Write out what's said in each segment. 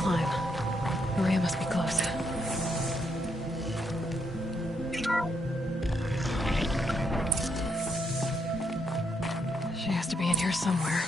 climb. Maria must be close. She has to be in here somewhere.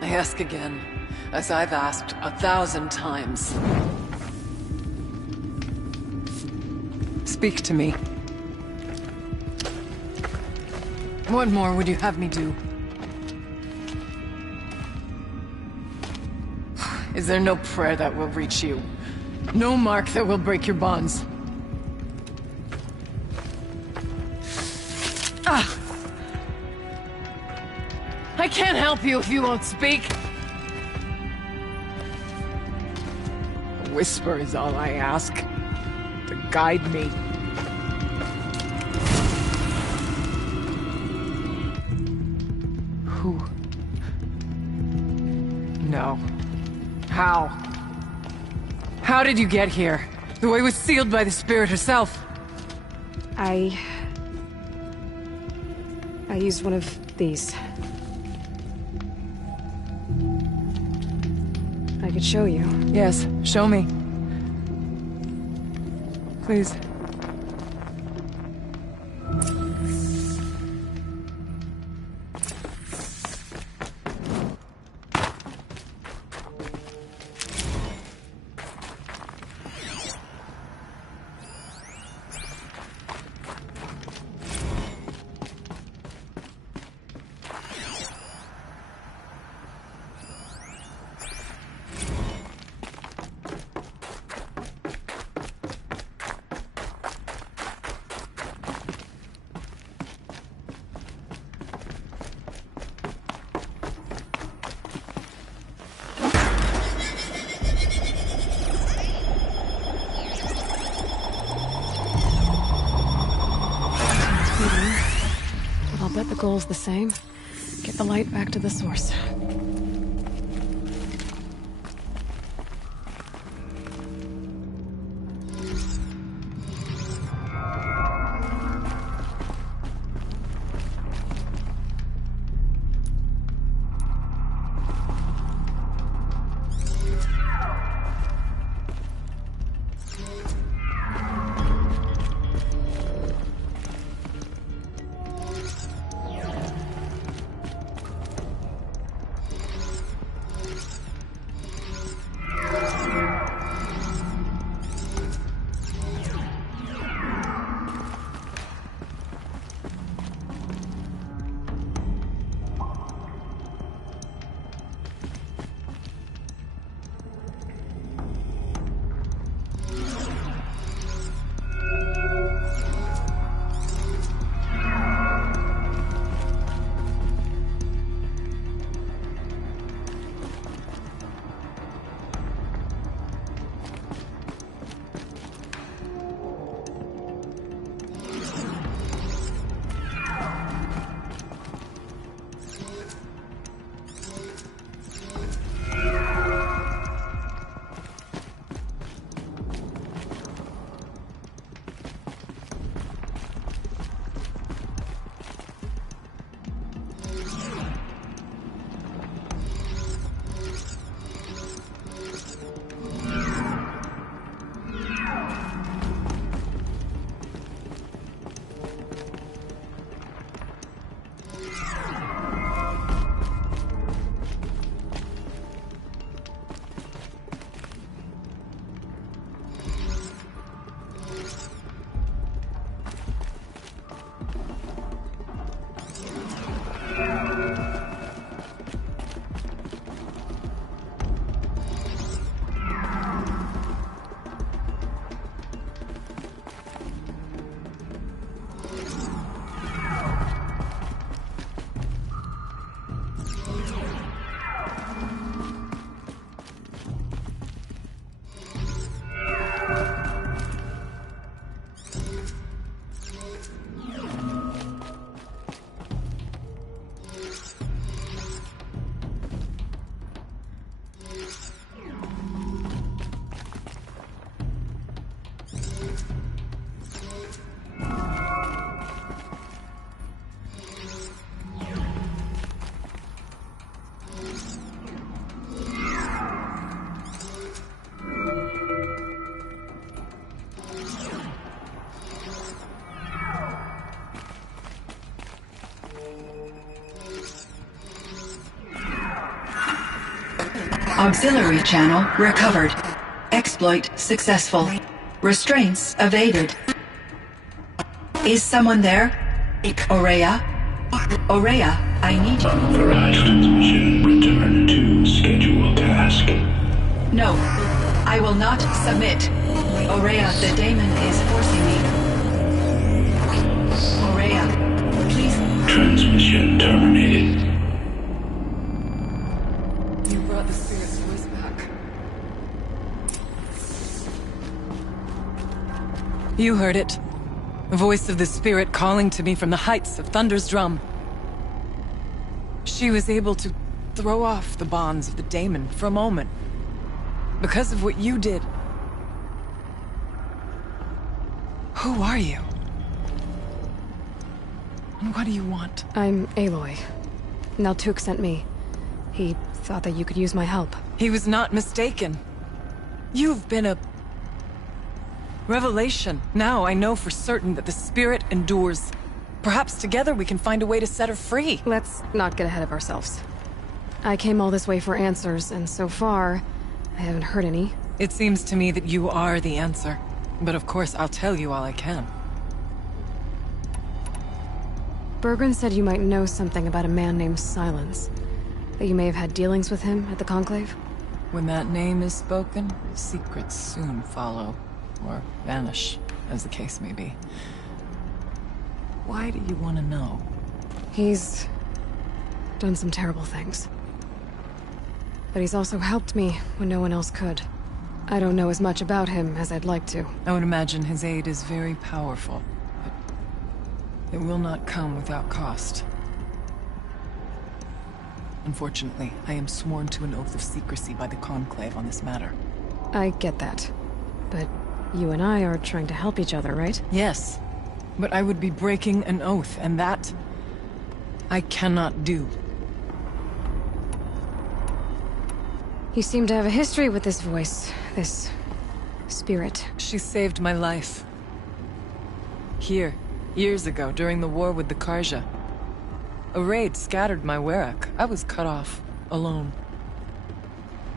I ask again, as I've asked 1,000 times. Speak to me. What more would you have me do? Is there no prayer that will reach you? No mark that will break your bonds? I can't help you if you won't speak. A whisper is all I ask, to guide me. Who? No. How? How did you get here? The way was sealed by the spirit herself. I used one of these. I could show you. Yes, show me. Please. I'll bet the goal's the same. Get the light back to the source. Auxiliary channel recovered. Exploit successful. Restraints evaded. Is someone there? Aurea? Aurea, I need you. Authorized transmission. Return to scheduled task. No, I will not submit. Aurea, the daemon is forcing me. Aurea, please. Transmission terminated. You brought the spirit's voice back. You heard it. The voice of the spirit calling to me from the heights of Thunder's drum. She was able to throw off the bonds of the daemon for a moment. Because of what you did. Who are you? And what do you want? I'm Aloy. Naltuk sent me. He thought that you could use my help. He was not mistaken. You've been a revelation. Now I know for certain that the spirit endures. Perhaps together we can find a way to set her free. Let's not get ahead of ourselves. I came all this way for answers, and so far, I haven't heard any. It seems to me that you are the answer. But of course, I'll tell you all I can. Bergren said you might know something about a man named Silence. That you may have had dealings with him at the Conclave? When that name is spoken, secrets soon follow. Or vanish, as the case may be. Why do you want to know? He's done some terrible things. But he's also helped me when no one else could. I don't know as much about him as I'd like to. I would imagine his aid is very powerful, but it will not come without cost. Unfortunately, I am sworn to an oath of secrecy by the Conclave on this matter. I get that. But you and I are trying to help each other, right? Yes, but I would be breaking an oath, and that I cannot do. You seem to have a history with this voice, this spirit. She saved my life. Here, years ago, during the war with the Karja. A raid scattered my Werak. I was cut off, alone.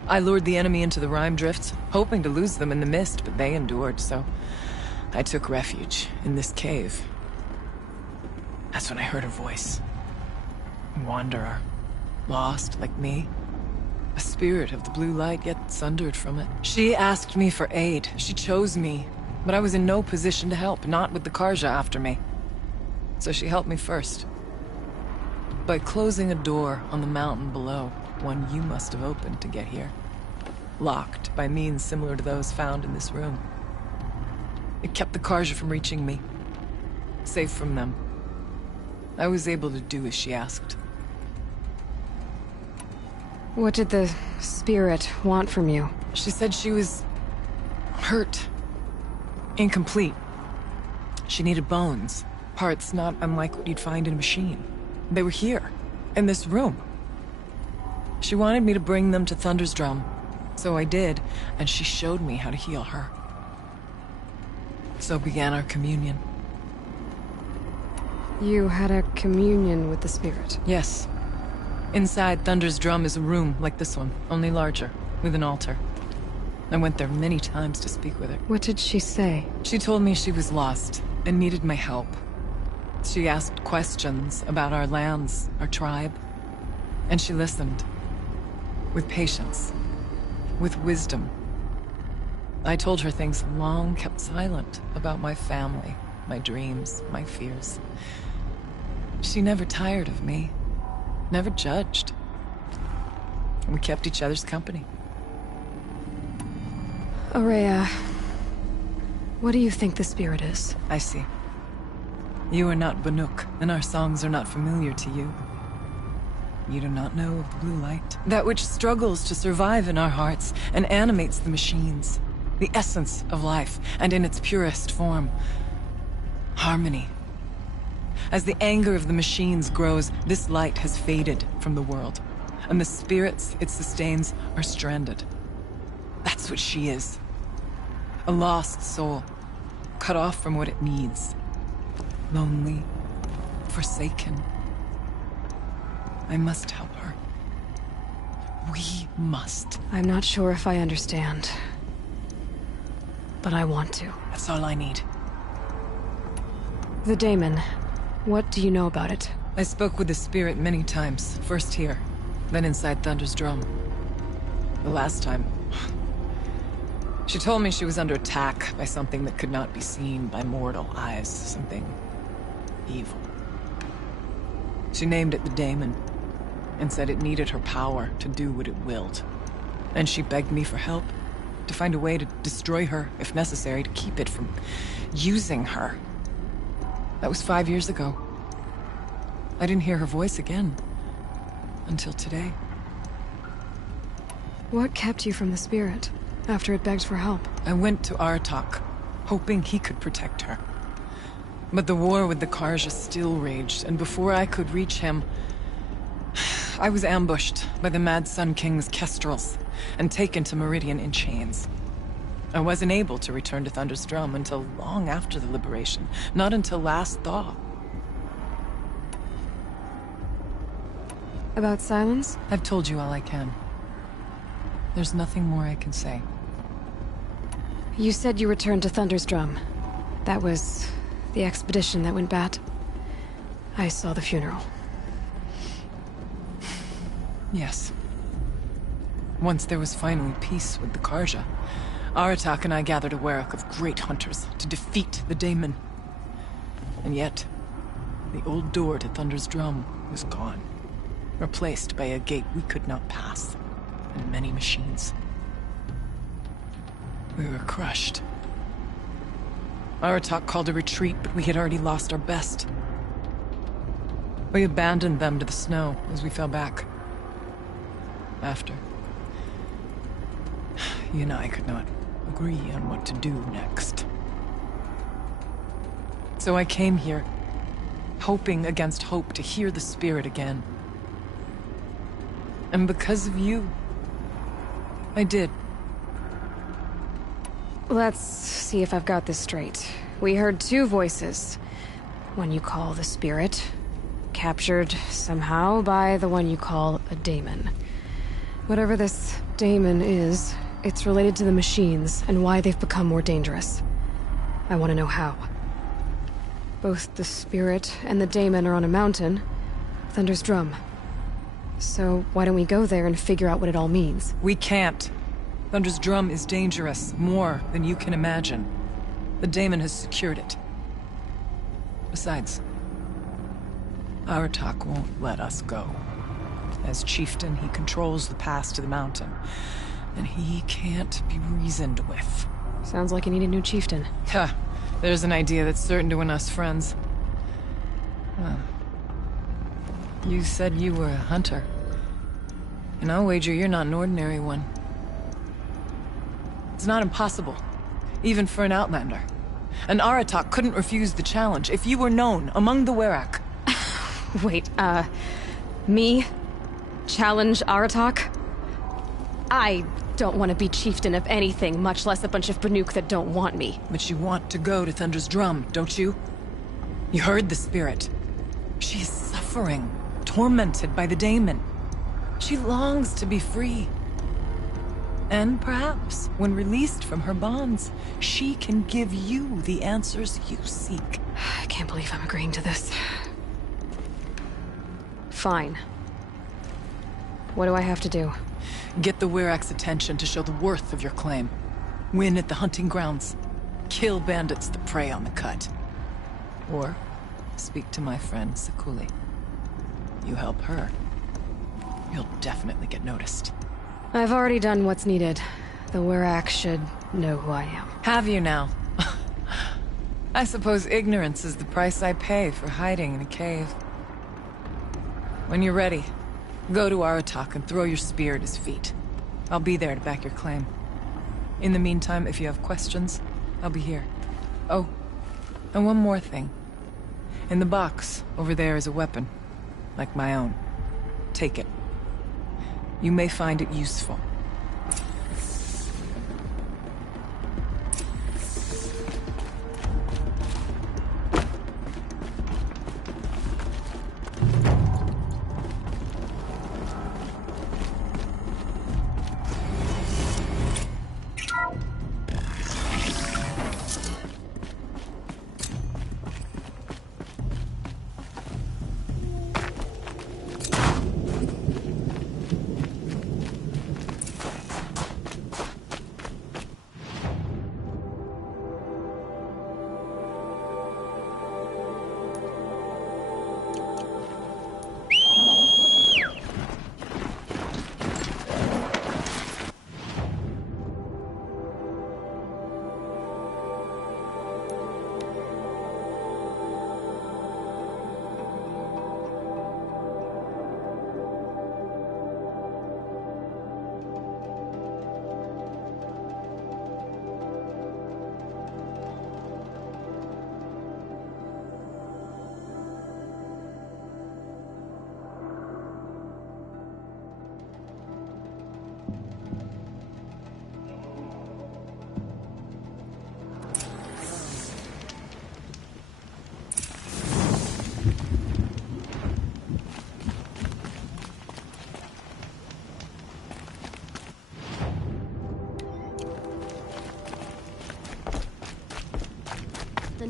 I lured the enemy into the Rime Drifts, hoping to lose them in the mist, but they endured, so I took refuge in this cave. That's when I heard her voice. A wanderer, lost like me. A spirit of the blue light, yet sundered from it. She asked me for aid. She chose me, but I was in no position to help, not with the Karja after me. So she helped me first. By closing a door on the mountain below, one you must have opened to get here. Locked by means similar to those found in this room. It kept the Karja from reaching me. Safe from them. I was able to do as she asked. What did the spirit want from you? She said she was hurt. Incomplete. She needed bones. Parts not unlike what you'd find in a machine. They were here, in this room. She wanted me to bring them to Thunder's drum. So I did, and she showed me how to heal her. So began our communion. You had a communion with the spirit? Yes. Inside Thunder's drum is a room like this one, only larger, with an altar. I went there many times to speak with her. What did she say? She told me she was lost and needed my help. She asked questions about our lands, our tribe, and she listened. With patience. With wisdom. I told her things long kept silent about my family, my dreams, my fears. She never tired of me. Never judged. We kept each other's company. Aurea, what do you think the spirit is? I see. You are not Banuk, and our songs are not familiar to you. You do not know of the blue light. That which struggles to survive in our hearts and animates the machines. The essence of life, and in its purest form. Harmony. As the anger of the machines grows, this light has faded from the world. And the spirits it sustains are stranded. That's what she is. A lost soul. Cut off from what it needs. Lonely. Forsaken. I must help her. We must. I'm not sure if I understand. But I want to. That's all I need. The daemon. What do you know about it? I spoke with the spirit many times. First here, then inside Thunder's drum. The last time... She told me she was under attack by something that could not be seen by mortal eyes. Something... evil. She named it the daemon, and said it needed her power to do what it willed. And she begged me for help, to find a way to destroy her, if necessary, to keep it from using her. That was 5 years ago. I didn't hear her voice again, until today. What kept you from the spirit, after it begged for help? I went to Aratak, hoping he could protect her. But the war with the Karja still raged, and before I could reach him, I was ambushed by the Mad Sun King's kestrels, and taken to Meridian in chains. I wasn't able to return to Thunder's Drum until long after the liberation, not until last thaw. About silence? I've told you all I can. There's nothing more I can say. You said you returned to Thunder's Drum. That was the expedition that went bad. I saw the funeral. Yes. Once there was finally peace with the Karja, Aratak and I gathered a Werak of great hunters to defeat the daemon. And yet, the old door to Thunder's Drum was gone, replaced by a gate we could not pass, and many machines. We were crushed. Aratak called a retreat, but we had already lost our best. We abandoned them to the snow as we fell back. After, you and I could not agree on what to do next. So I came here, hoping against hope to hear the spirit again. And because of you, I did. Let's see if I've got this straight. We heard two voices. One you call the spirit, captured somehow by the one you call a daemon. Whatever this daemon is, it's related to the machines and why they've become more dangerous. I want to know how. Both the spirit and the daemon are on a mountain, Thunder's Drum. So why don't we go there and figure out what it all means? We can't. Thunder's Drum is dangerous, more than you can imagine. The daemon has secured it. Besides, Aratak won't let us go. As chieftain, he controls the pass to the mountain, and he can't be reasoned with. Sounds like you need a new chieftain. Ha! There's an idea that's certain to win us friends. Huh. You said you were a hunter. And I'll wager you're not an ordinary one. It's not impossible, even for an outlander. And Aratak couldn't refuse the challenge if you were known among the Werak. Wait, me? Challenge Aratak? I don't want to be chieftain of anything, much less a bunch of Banuk that don't want me. But you want to go to Thunder's Drum, don't you? You heard the spirit. She's suffering, tormented by the daemon. She longs to be free. And perhaps, when released from her bonds, she can give you the answers you seek. I can't believe I'm agreeing to this. Fine. What do I have to do? Get the Werak's attention to show the worth of your claim. Win at the hunting grounds. Kill bandits that prey on the cut. Or speak to my friend Sakuli. You help her, you'll definitely get noticed. I've already done what's needed. The Werak should know who I am. Have you now? I suppose ignorance is the price I pay for hiding in a cave. When you're ready, go to Aratak and throw your spear at his feet. I'll be there to back your claim. In the meantime, if you have questions, I'll be here. Oh, and one more thing. In the box, over there is a weapon. Like my own. Take it. You may find it useful.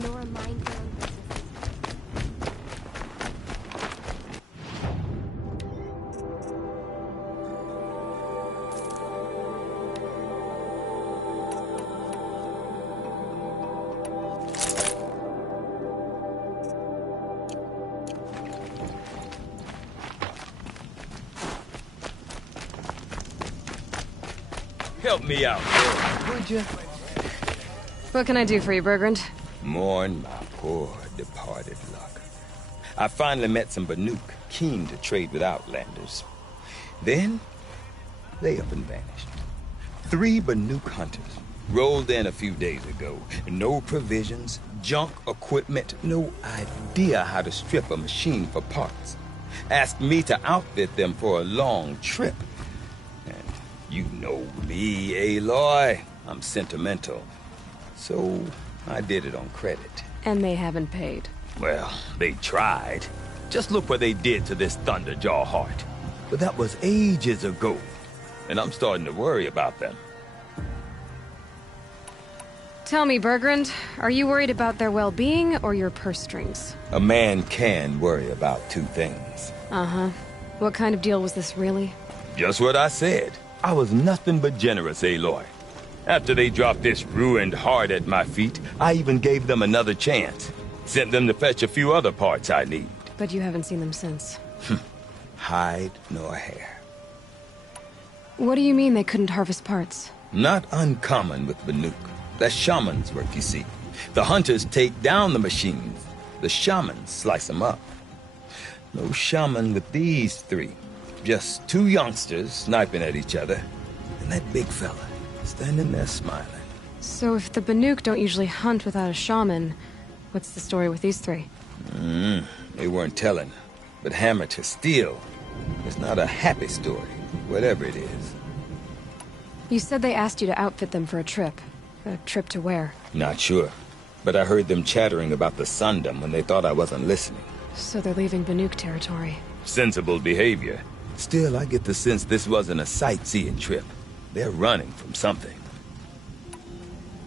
Nora mind their own business. Help me out, would you? What can I do for you, Bergrand? Mourn my poor departed luck. I finally met some Banuk, keen to trade with Outlanders. Then, they up and vanished. 3 Banuk hunters rolled in a few days ago. No provisions, junk equipment, no idea how to strip a machine for parts. Asked me to outfit them for a long trip. And you know me, Aloy. I'm sentimental. So, I did it on credit. And they haven't paid. Well, they tried. Just look what they did to this Thunderjaw heart. But that was ages ago. And I'm starting to worry about them. Tell me, Bergrand, are you worried about their well-being or your purse strings? A man can worry about 2 things. Uh-huh. What kind of deal was this, really? Just what I said. I was nothing but generous, Aloy. After they dropped this ruined heart at my feet, I even gave them another chance. Sent them to fetch a few other parts I need. But you haven't seen them since. Hide nor hair. What do you mean they couldn't harvest parts? Not uncommon with Banuk. That's shaman's work, you see. The hunters take down the machines. The shamans slice them up. No shaman with these 3. Just 2 youngsters sniping at each other. And that big fella standing there smiling. So if the Banuk don't usually hunt without a shaman, what's the story with these 3? They weren't telling. But hammer to steel. It's not a happy story, whatever it is. You said they asked you to outfit them for a trip. A trip to where? Not sure. But I heard them chattering about the Sundom when they thought I wasn't listening. So they're leaving Banuk territory. Sensible behavior. Still, I get the sense this wasn't a sightseeing trip. They're running from something.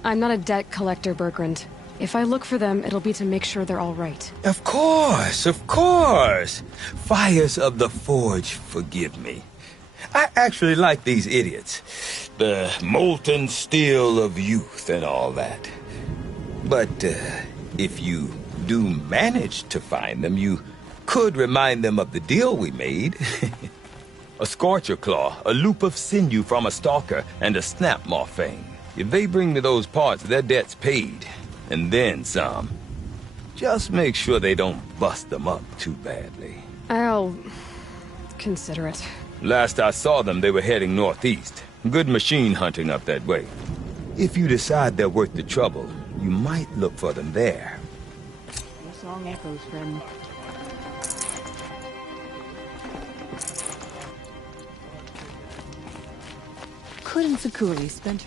I'm not a debt collector, Bergrand. If I look for them, it'll be to make sure they're all right. Of course, of course. Fires of the Forge, forgive me. I actually like these idiots. The molten steel of youth and all that. But if you do manage to find them, you could remind them of the deal we made. A scorcher claw, a loop of sinew from a stalker, and a snap maw fang. If they bring me those parts, their debt's paid. And then some. Just make sure they don't bust them up too badly. I'll consider it. Last I saw them, they were heading northeast. Good machine hunting up that way. If you decide they're worth the trouble, you might look for them there. Your song echoes, friend. Couldn't Sakuri spend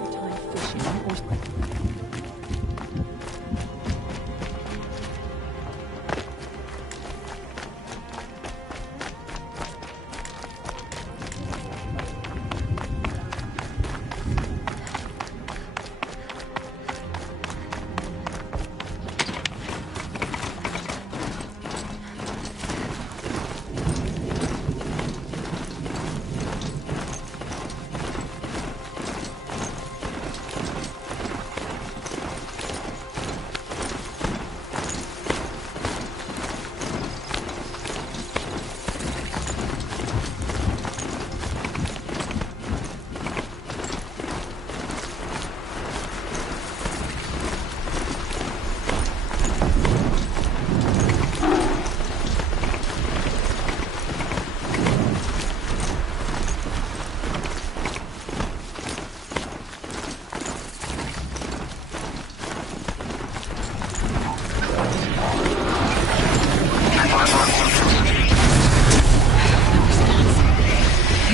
your time fishing or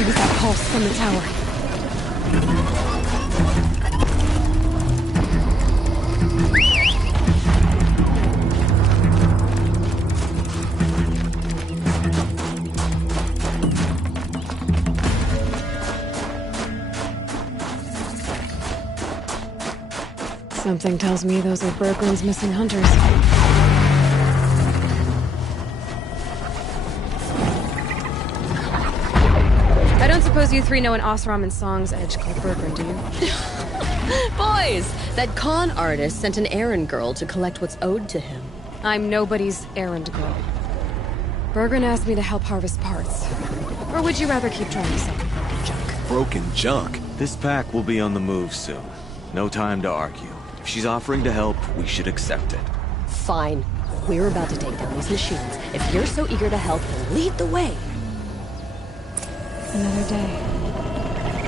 Hear that pulse from the tower. Something tells me those are Bergren's missing hunters. I don't suppose you three know an Osram and Song's edge called Bergren, do you? Boys, that con artist sent an errand girl to collect what's owed to him. I'm nobody's errand girl. Bergren asked me to help harvest parts. Or would you rather keep trying to sell me broken junk? Broken junk? This pack will be on the move soon. No time to argue. If she's offering to help, we should accept it. Fine. We're about to take down these machines. If you're so eager to help, then lead the way. Another day.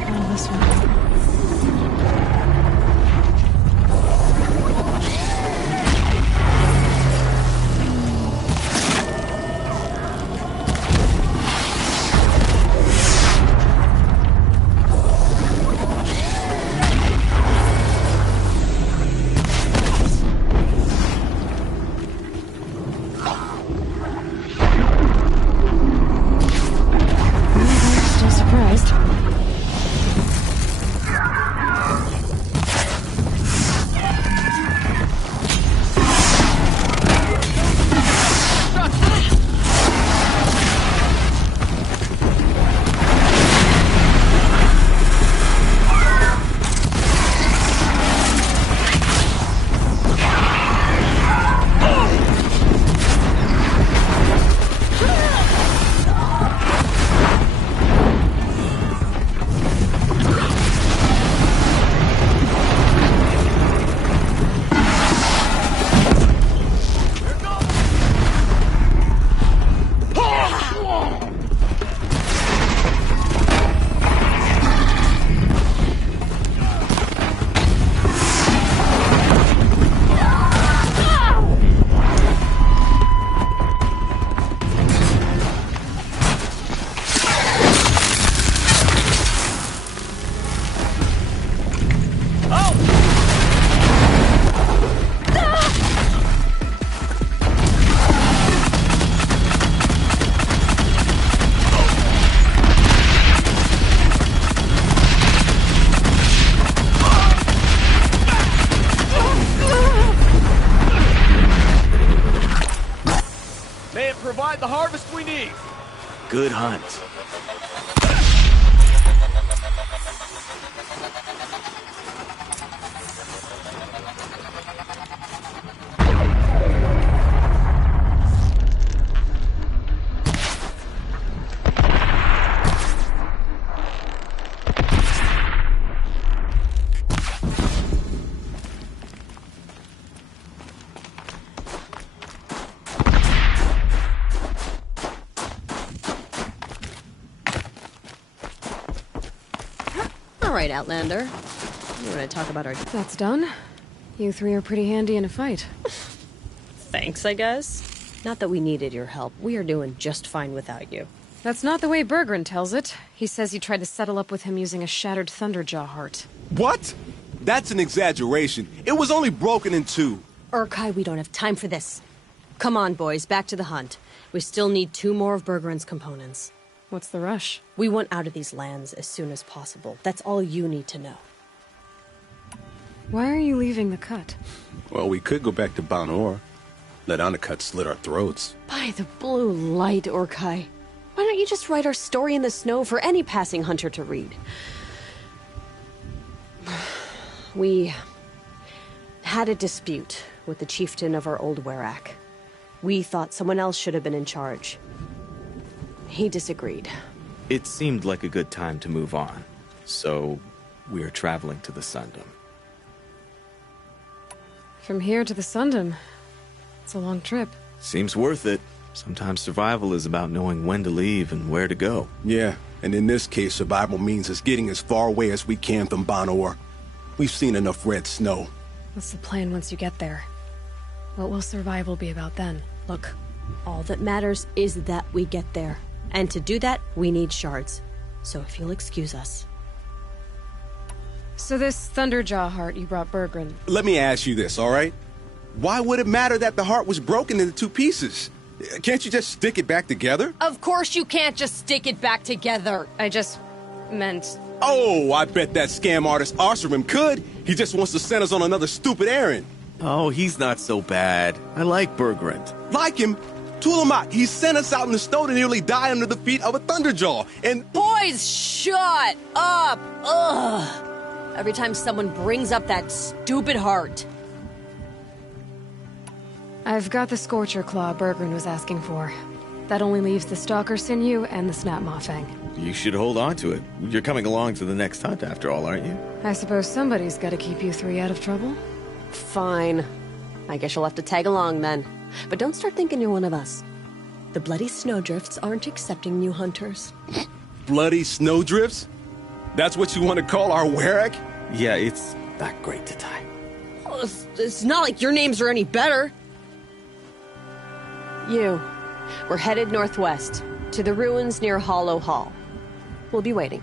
Oh, this one. The harvest we need. Good hunt. All right, Outlander. You want to talk about our... That's done. You three are pretty handy in a fight. Thanks, I guess. Not that we needed your help. We are doing just fine without you. That's not the way Bergren tells it. He says you tried to settle up with him using a shattered Thunderjaw heart. What? That's an exaggeration. It was only broken in two. Urkai, we don't have time for this. Come on, boys, back to the hunt. We still need 2 more of Bergren's components. What's the rush? We want out of these lands as soon as possible. That's all you need to know. Why are you leaving the cut? Well, we could go back to Banor. Let Undercut slit our throats. By the blue light, Urkai. Why don't you just write our story in the snow for any passing hunter to read? We had a dispute with the chieftain of our old Werak. We thought someone else should have been in charge. He disagreed. It seemed like a good time to move on, so we're traveling to the Sundom. From here to the Sundom. It's a long trip. Seems worth it. Sometimes survival is about knowing when to leave and where to go. Yeah, and in this case, survival means us getting as far away as we can from Banor. We've seen enough red snow. What's the plan once you get there? What will survival be about then? Look, all that matters is that we get there. And to do that, we need shards. So if you'll excuse us. So this Thunderjaw heart you brought Bergren. Let me ask you this, all right? Why would it matter that the heart was broken into 2 pieces? Can't you just stick it back together? Of course you can't just stick it back together. I just meant... Oh, I bet that scam artist Arsarim could. He just wants to send us on another stupid errand. Oh, he's not so bad. I like Bergrant. Like him? Tulamak, he sent us out in the snow to nearly die under the feet of a thunderjaw. And Boys, shut up! Ugh! Every time someone brings up that stupid heart. I've got the Scorcher Claw Bergren was asking for. That only leaves the Stalker Sinew and the Snap Maw Fang. You should hold on to it. You're coming along to the next hunt after all, aren't you? I suppose somebody's gotta keep you three out of trouble. Fine. I guess you'll have to tag along then. But don't start thinking you're one of us. The Bloody Snowdrifts aren't accepting new hunters. bloody snowdrifts? That's what you want to call our Warwick? Yeah, it's not great to tie. Well, it's not like your names are any better. We're headed northwest, to the ruins near Hollow Hall. We'll be waiting.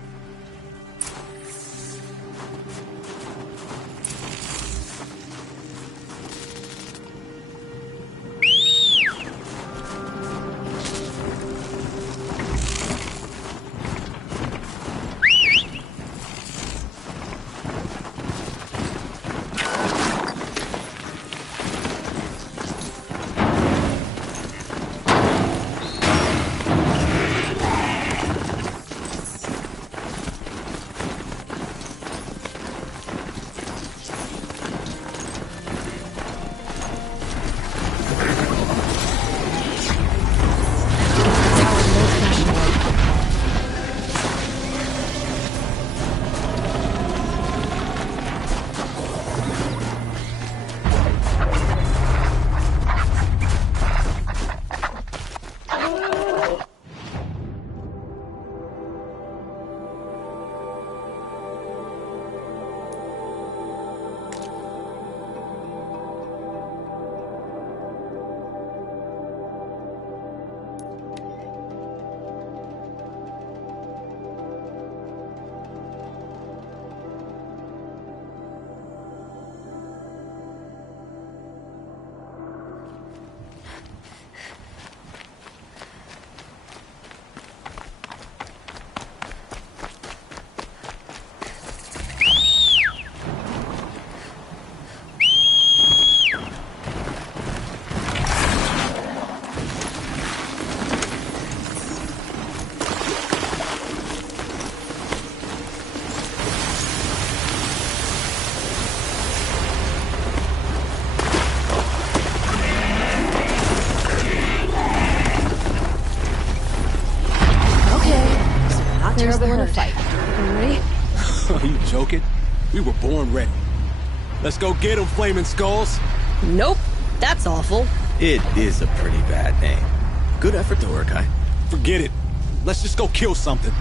There's the herd. Fight. You ready? Are you joking? We were born ready. Let's go get them, Flaming Skulls. Nope. That's awful. It is a pretty bad name. Good effort, Urukai. Forget it. Let's just go kill something.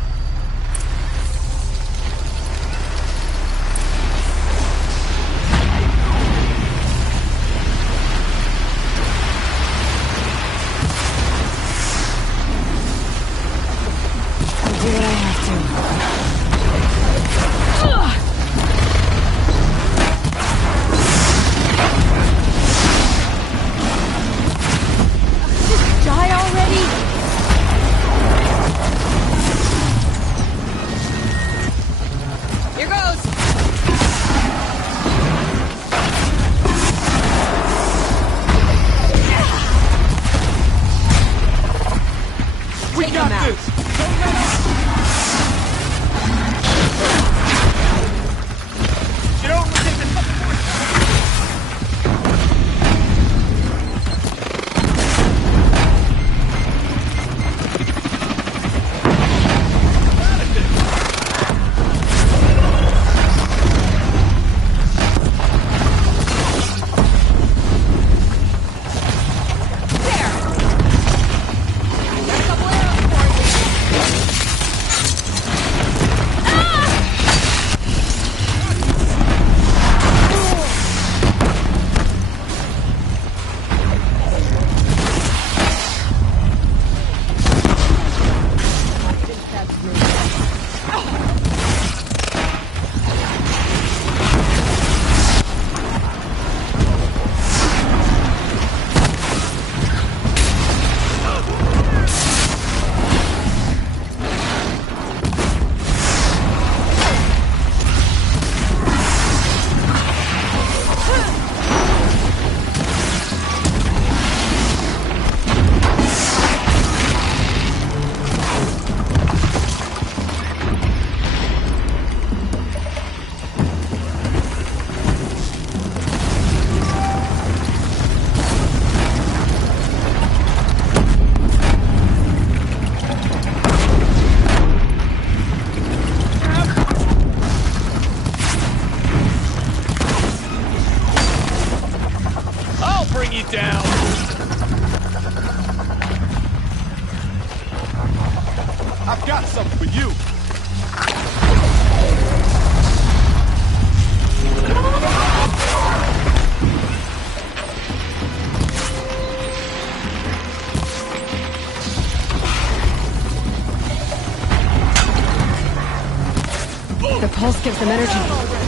The pulse gives them energy.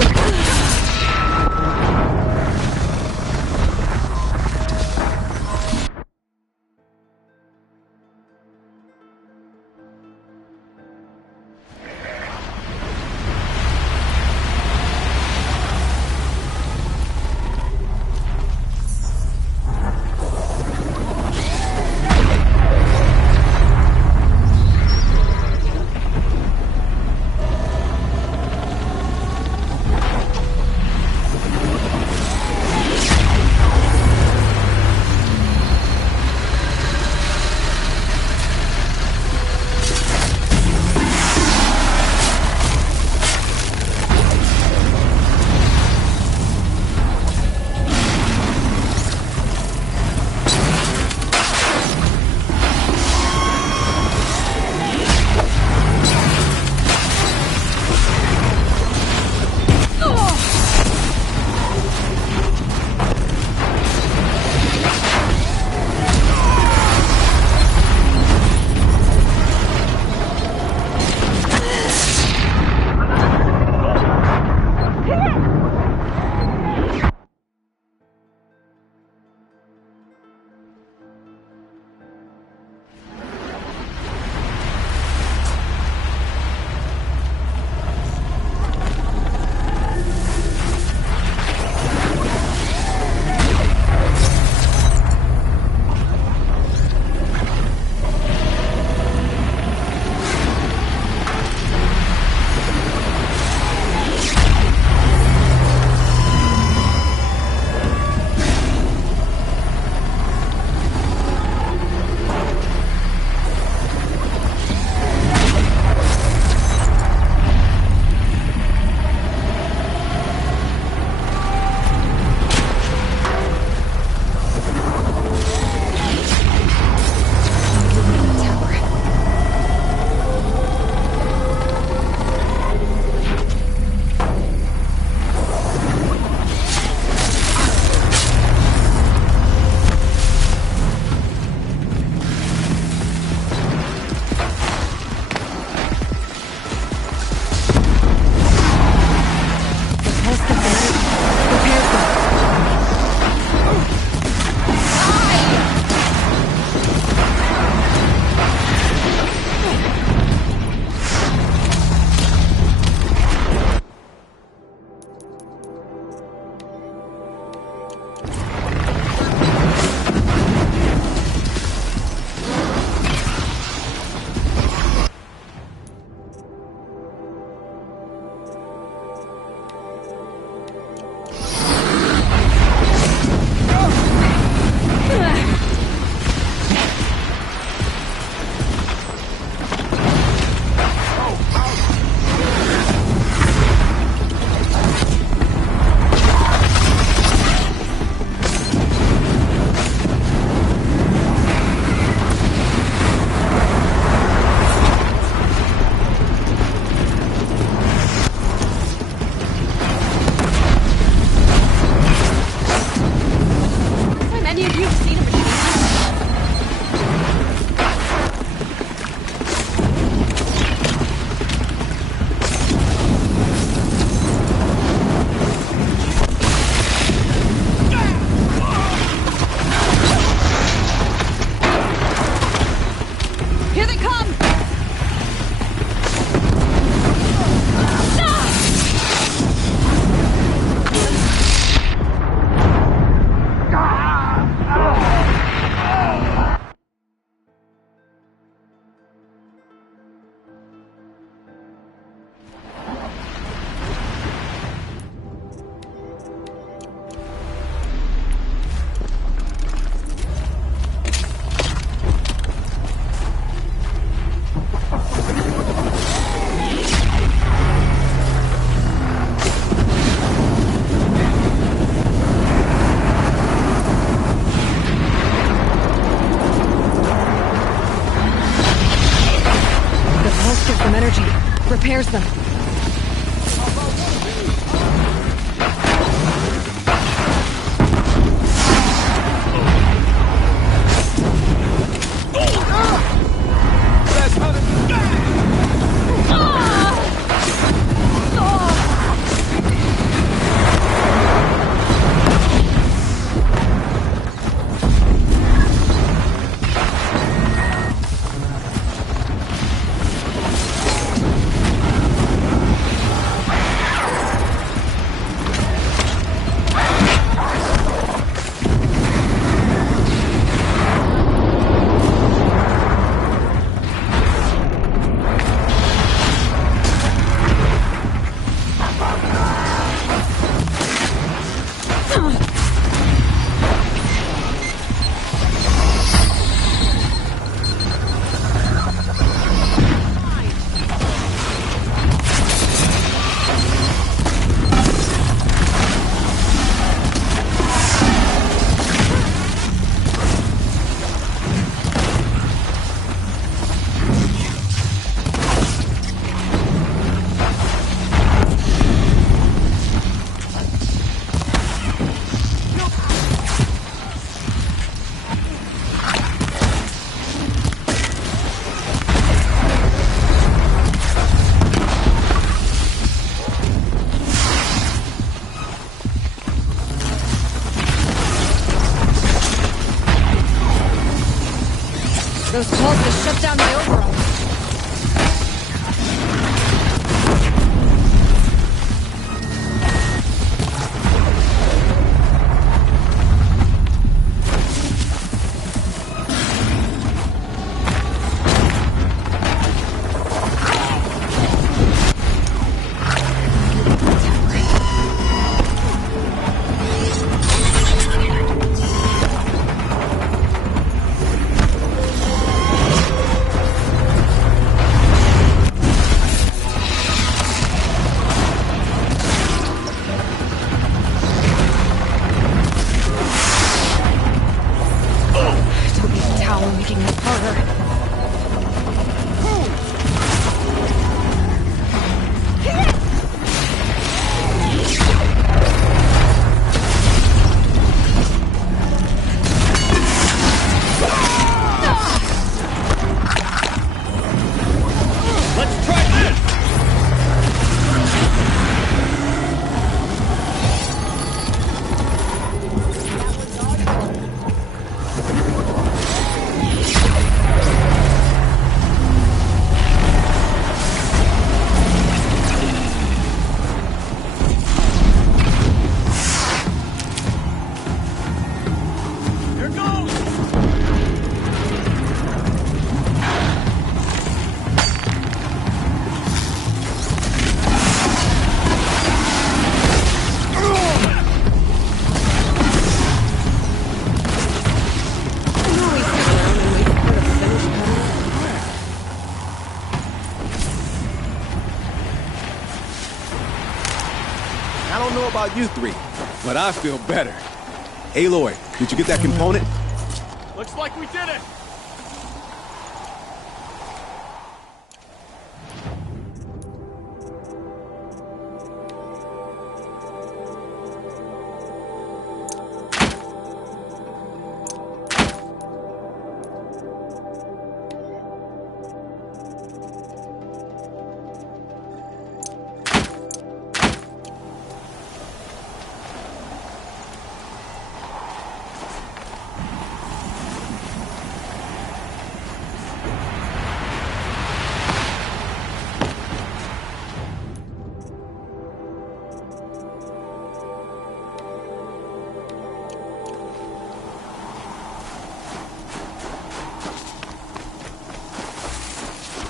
Repairs them. That's how to... Those pulses shut down my overall. About you three, but I feel better. Aloy, did you get that component? Looks like we did it!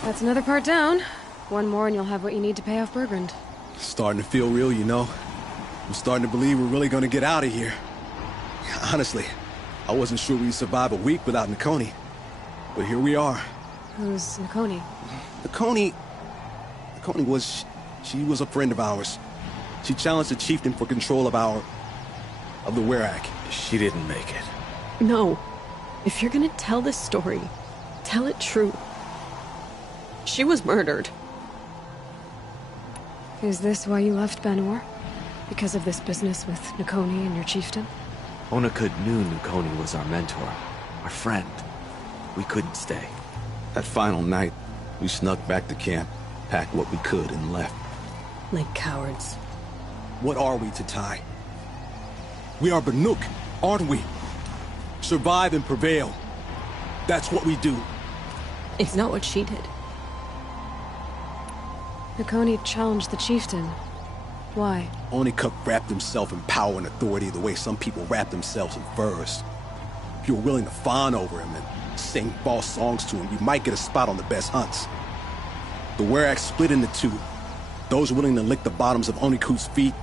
That's another part down. One more and you'll have what you need to pay off Bergrand. Starting to feel real, you know. I'm starting to believe we're really gonna get out of here. Honestly, I wasn't sure we'd survive a week without Nakoni. But here we are. Who's Nakoni? Nakoni was... she was a friend of ours. She challenged the chieftain for control of the Werak. She didn't make it. No. If you're gonna tell this story, tell it true. She was murdered. Is this why you left Banor? Because of this business with Nakoni and your chieftain? Onikud knew Nakoni was our mentor, our friend. We couldn't stay. That final night, we snuck back to camp, packed what we could, and left. Like cowards. What are we to Tai? We are Banuk, aren't we? Survive and prevail. That's what we do. It's not what she did. Nakoni challenged the chieftain. Why? Onikud wrapped himself in power and authority the way some people wrap themselves in furs. If you were willing to fawn over him and sing false songs to him, you might get a spot on the best hunts. The Werak split into two. Those willing to lick the bottoms of Onikud's feet,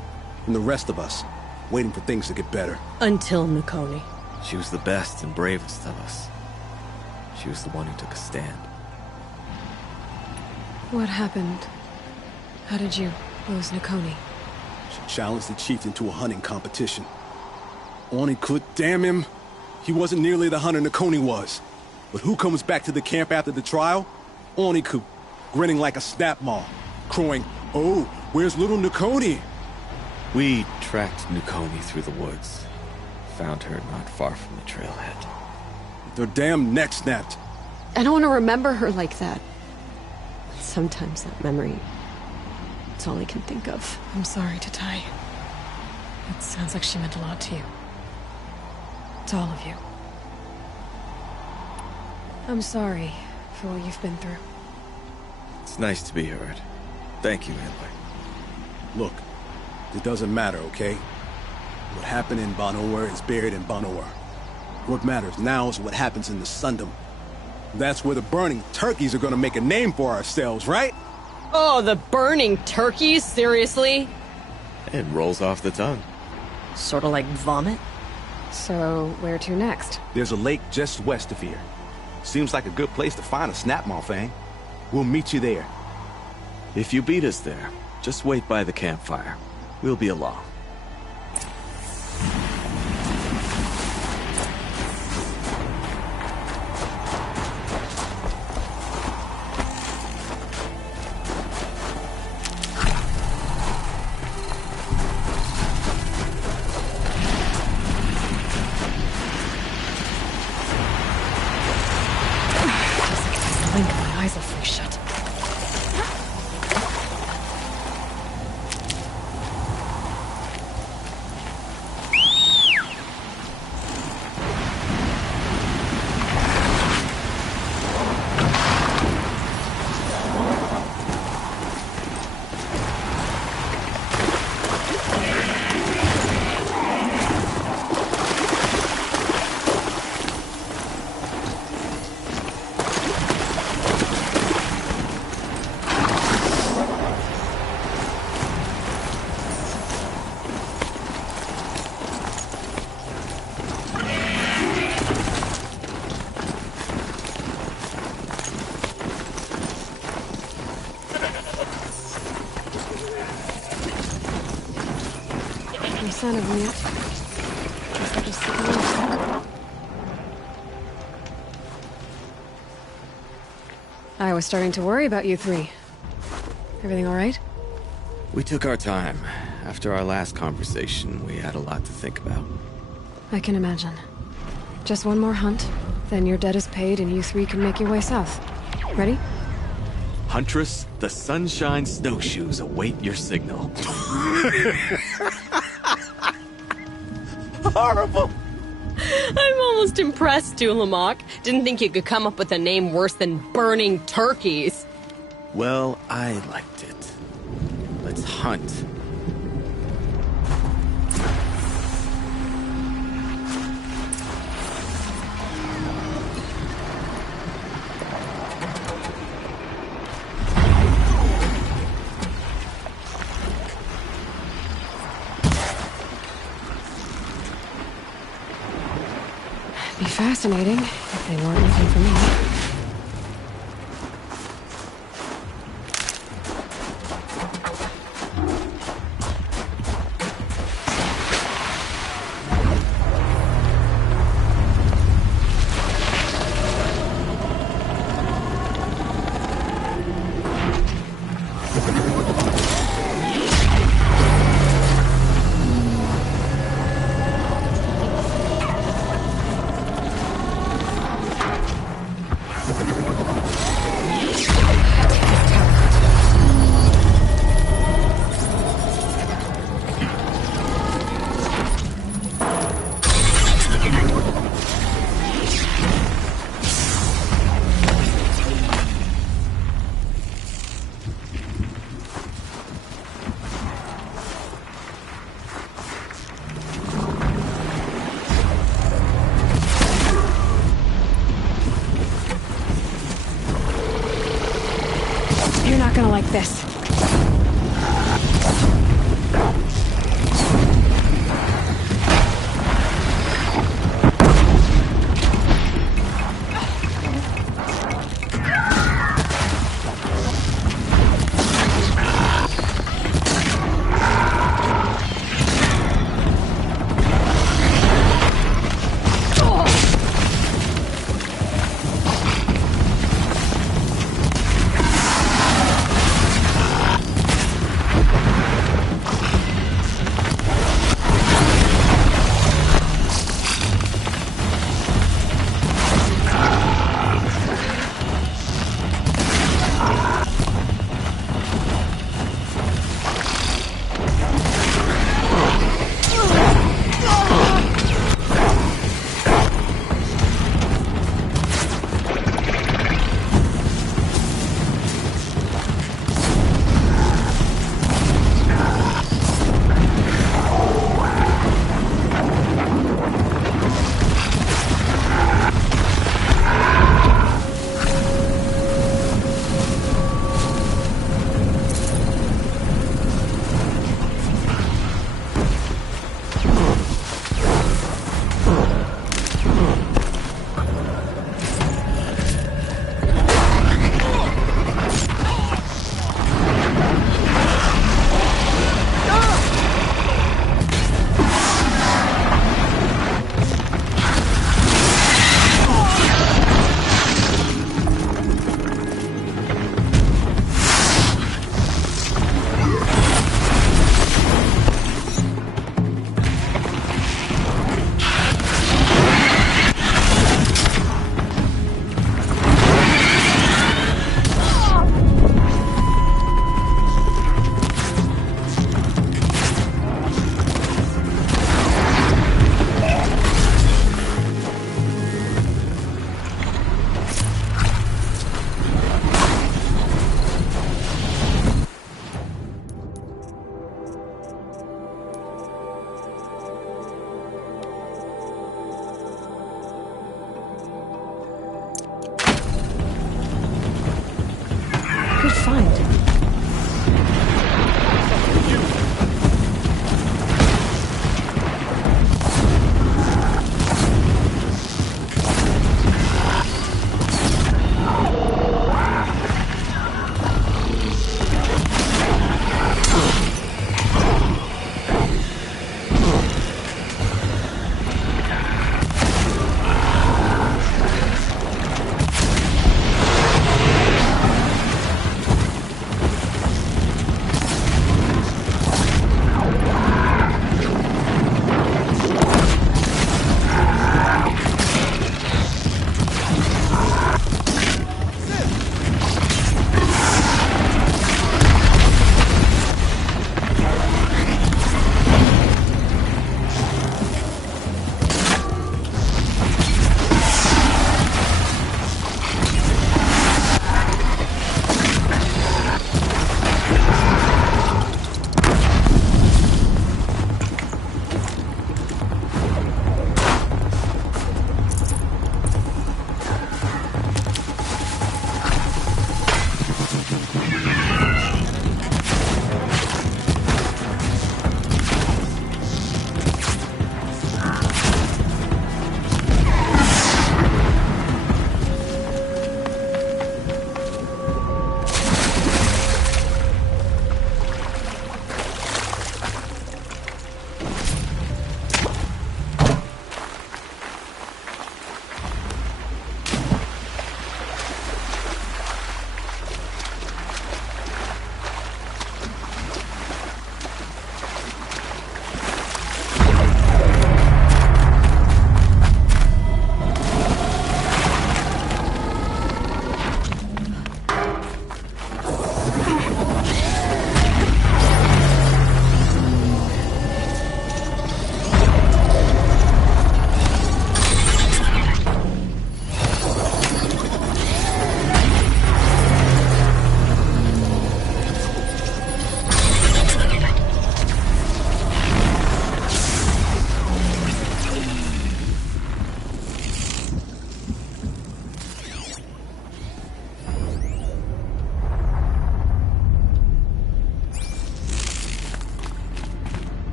and the rest of us, waiting for things to get better. Until Nakoni. She was the best and bravest of us. She was the one who took a stand. What happened? How did you lose Nakoni? She challenged the chieftain to a hunting competition. Onikud, damn him! He wasn't nearly the hunter Nakoni was. But who comes back to the camp after the trial? Onikud, grinning like a snap maw, crowing, "Oh, where's little Nakoni?" We tracked Nakoni through the woods. Found her not far from the trailhead. Their damn neck snapped. I don't want to remember her like that. Sometimes that memory... it's all I can think of. I'm sorry to Tai. It sounds like she meant a lot to you. To all of you. I'm sorry for what you've been through. It's nice to be heard. Thank you, Henry. Look, it doesn't matter, okay? What happened in Banor is buried in Banor. What matters now is what happens in the Sundom. That's where the burning turkeys are gonna make a name for ourselves, right? Oh, the burning turkeys? Seriously? It rolls off the tongue. Sort of like vomit? So, where to next? There's a lake just west of here. Seems like a good place to find a snapmaw fang. We'll meet you there. If you beat us there, just wait by the campfire. We'll be along. My eyes will freeze shut. No sign of them yet. Guess I'll just sit and wait. I was starting to worry about you three. Everything all right? We took our time. After our last conversation, we had a lot to think about. I can imagine. Just one more hunt, then your debt is paid and you three can make your way south. Ready? Huntress, the Sunshine Snowshoes await your signal. Horrible! I'm almost impressed, Dulamok. Didn't think you could come up with a name worse than burning turkeys. Well, I liked it. Let's hunt. Be fascinating if they weren't looking for me. You're not gonna like this.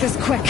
this quick.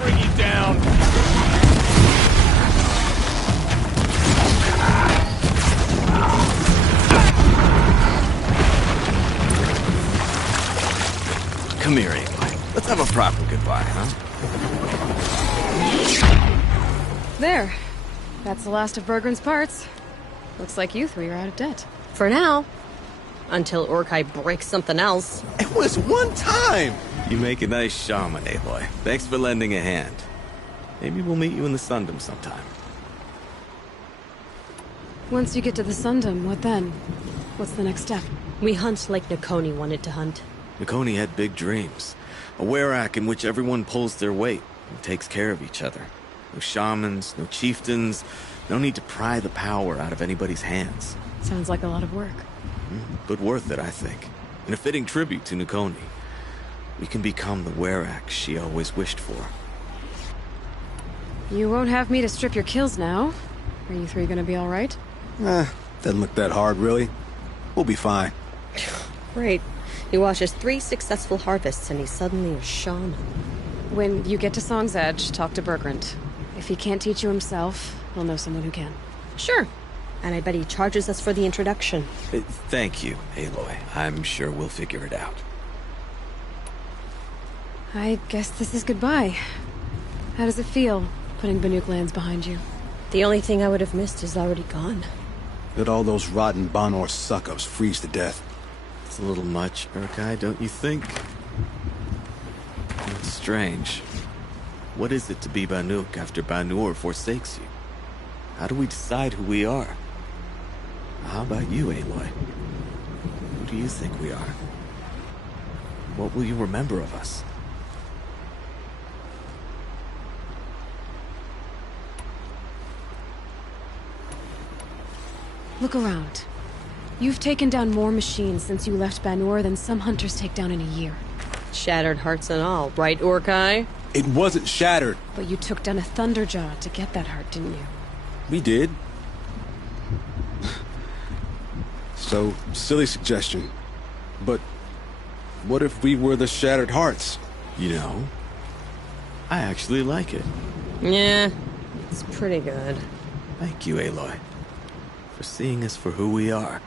Bring you down. Come here, Aloy. Let's have a proper goodbye, huh? There. That's the last of Bergren's parts. Looks like you three are out of debt. For now. Until Urkai breaks something else. It was one time! You make a nice shaman, Aloy. Thanks for lending a hand. Maybe we'll meet you in the Sundom sometime. Once you get to the Sundom, what then? What's the next step? We hunt like Nakoni wanted to hunt. Nakoni had big dreams. A werak in which everyone pulls their weight and takes care of each other. No shamans, no chieftains, no need to pry the power out of anybody's hands. Sounds like a lot of work. But worth it, I think. And a fitting tribute to Nakoni. We can become the werak she always wished for. You won't have me to strip your kills now. Are you three gonna be alright? Doesn't look that hard, really. We'll be fine. Great. He watches 3 successful harvests and he's suddenly a shaman. When you get to Song's Edge, talk to Bergrand. If he can't teach you himself, he'll know someone who can. Sure. And I bet he charges us for the introduction. Thank you, Aloy. I'm sure we'll figure it out. I guess this is goodbye. How does it feel, putting Banuk lands behind you? The only thing I would have missed is already gone. Let all those rotten Banor suck-ups freeze to death. It's a little much, Urkai, don't you think? It's strange. What is it to be Banuk after Banur forsakes you? How do we decide who we are? How about you, Aloy? Who do you think we are? What will you remember of us? Look around. You've taken down more machines since you left Banur than some hunters take down in a year. Shattered hearts and all, right, Urkai? It wasn't shattered. But you took down a Thunderjaw to get that heart, didn't you? We did. So, silly suggestion. But what if we were the Shattered Hearts? You know, I actually like it. Yeah, it's pretty good. Thank you, Aloy, for seeing us for who we are.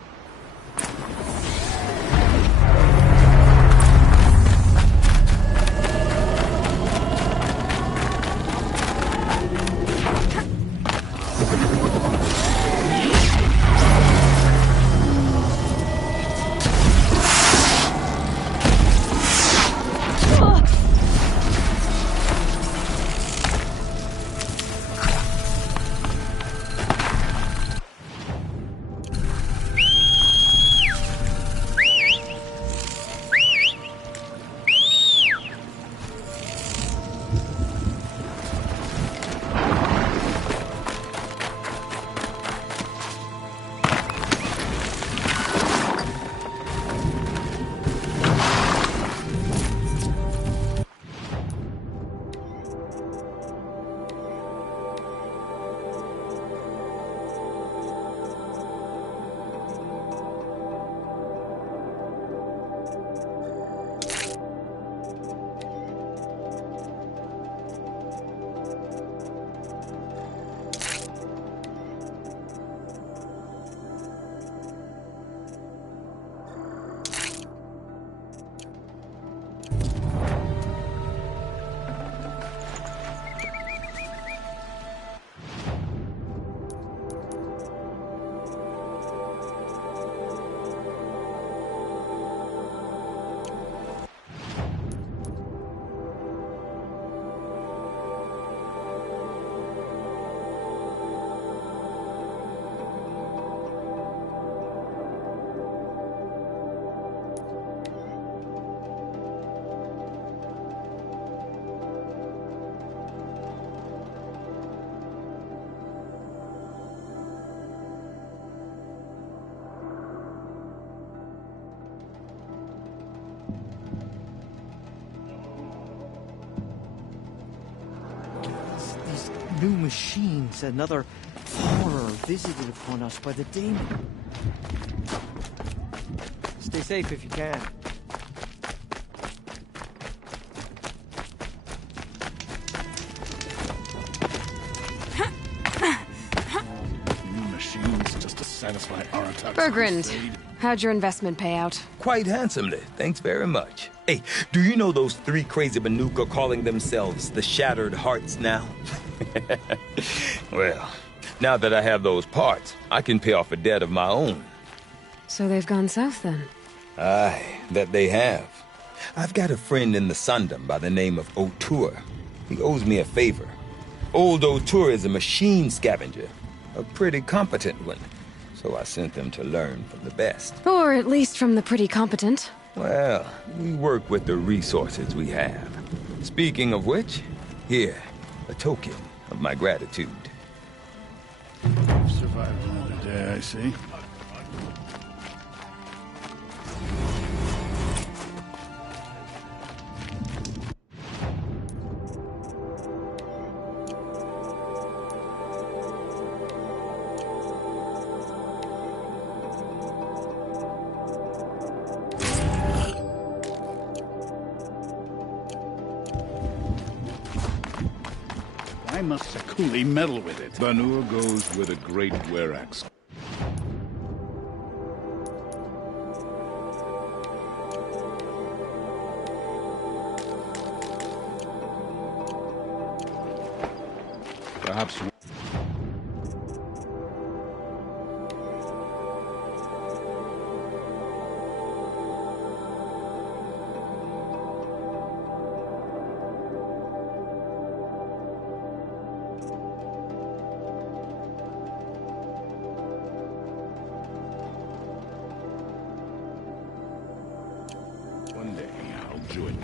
New machines, another horror visited upon us by the demon. Stay safe if you can. New machines just to satisfy Aratak's Bergrand, crusade. how'd your investment pay out? Quite handsomely, thanks very much. Hey, do you know those three crazy Banuk are calling themselves the Shattered Hearts now? Well, now that I have those parts, I can pay off a debt of my own. So they've gone south then? Aye, that they have. I've got a friend in the Sundom by the name of O'Toole. He owes me a favor. Old O'Toole is a machine scavenger, a pretty competent one. So I sent them to learn from the best. Or at least from the pretty competent. Well, we work with the resources we have. Speaking of which, here, a token of my gratitude. Survived another day, I see. Why must Sakuli meddle with it? Banur goes where the great Weraks. Perhaps. One day I'll join you.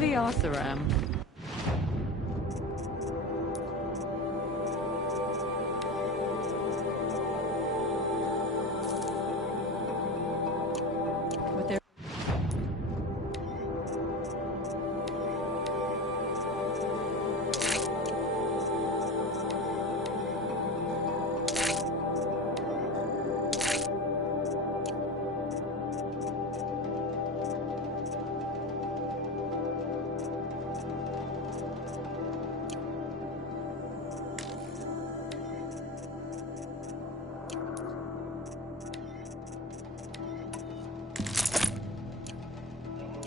The Arthuram. But they're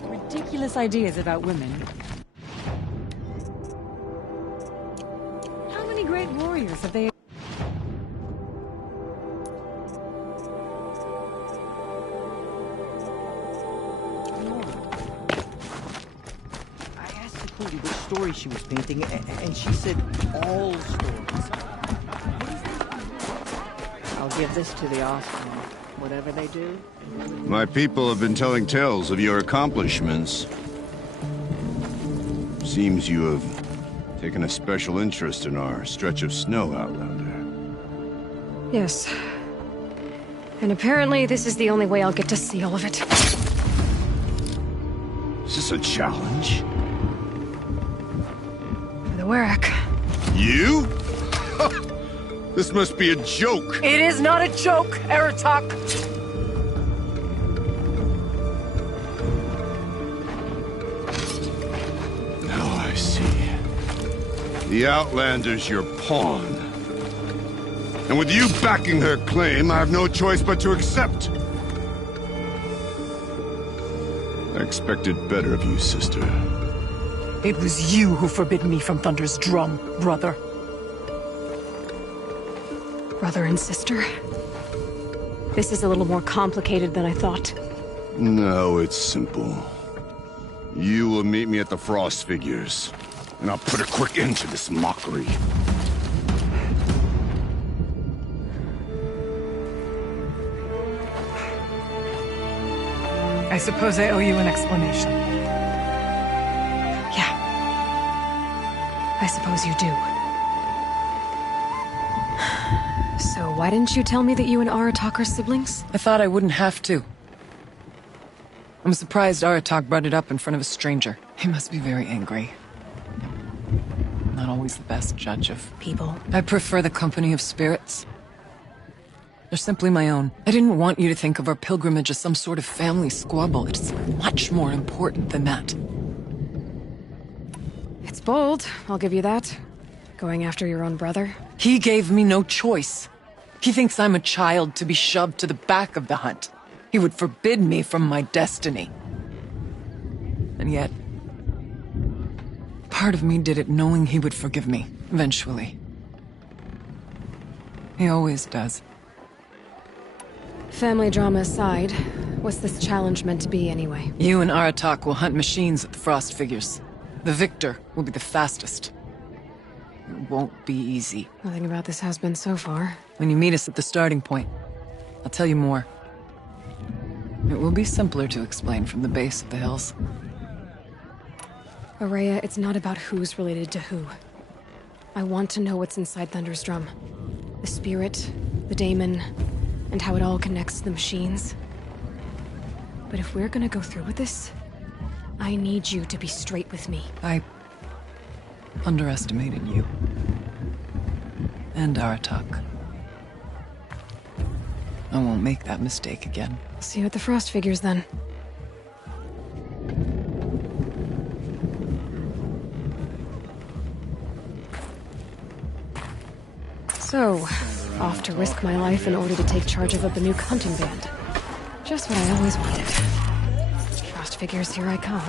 ridiculous ideas about women. How many great warriors have they? I asked Sakuli which story she was painting, and she said all stories. I'll give this to the Arthuram. Whatever they do. My people have been telling tales of your accomplishments. Seems you have taken a special interest in our stretch of snow, Outlander. Yes. And apparently this is the only way I'll get to see all of it. Is this a challenge? The Werak. You? This must be a joke. It is not a joke, Aratak. Now I see. The Outlander's your pawn. And with you backing her claim, I have no choice but to accept. I expected better of you, sister. It was you who forbid me from Thunder's drum, brother. Brother and sister? This is a little more complicated than I thought. No, it's simple. You will meet me at the Frost Figures, and I'll put a quick end to this mockery. I suppose I owe you an explanation. Yeah. I suppose you do. So why didn't you tell me that you and Aratak are siblings? I thought I wouldn't have to. I'm surprised Aratak brought it up in front of a stranger. He must be very angry. Not always the best judge of people. I prefer the company of spirits. They're simply my own. I didn't want you to think of our pilgrimage as some sort of family squabble. It's much more important than that. It's bold, I'll give you that. Going after your own brother. He gave me no choice. He thinks I'm a child to be shoved to the back of the hunt. He would forbid me from my destiny. And yet, part of me did it knowing he would forgive me, eventually. He always does. Family drama aside, what's this challenge meant to be anyway? You and Aratak will hunt machines at the Frost Figures. The victor will be the fastest. It won't be easy. Nothing about this has been so far. When you meet us at the starting point, I'll tell you more. It will be simpler to explain from the base of the hills. Aurea, it's not about who's related to who. I want to know what's inside Thunder's drum. The spirit, the daemon, and how it all connects to the machines. But if we're gonna go through with this, I need you to be straight with me. I underestimated you. And Aratak. I won't make that mistake again. See you at the Frost Figures, then. So, off to risk my life in order to take charge of a Banuk hunting band. Just what I always wanted. Frost Figures, here I come.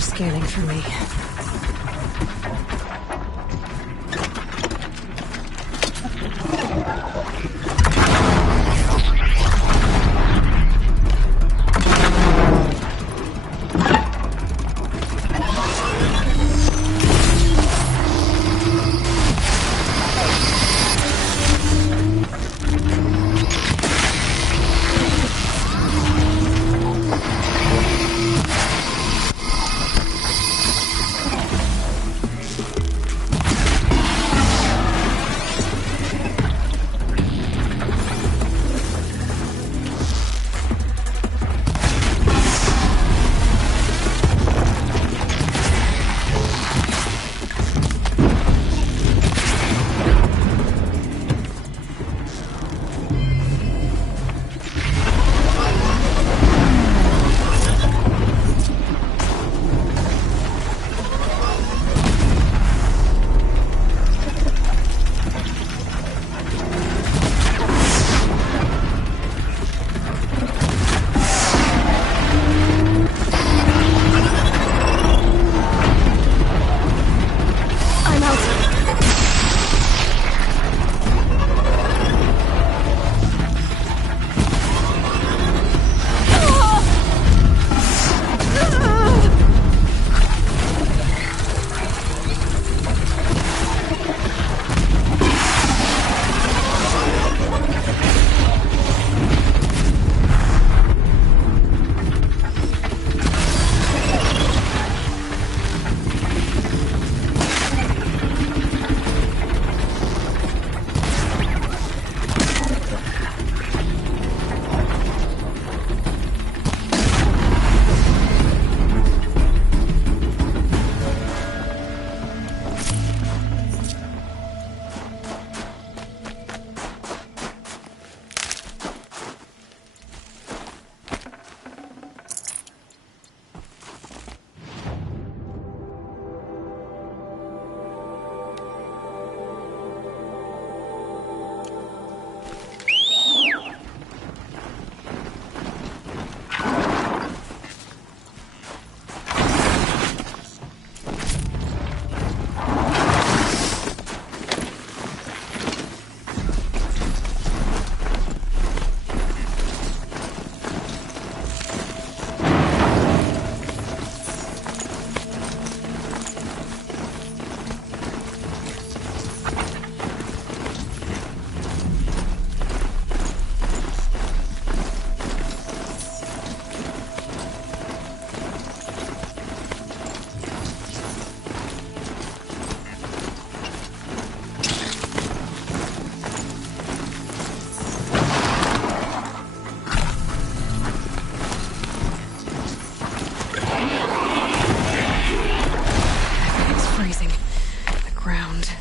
they're scanning for me.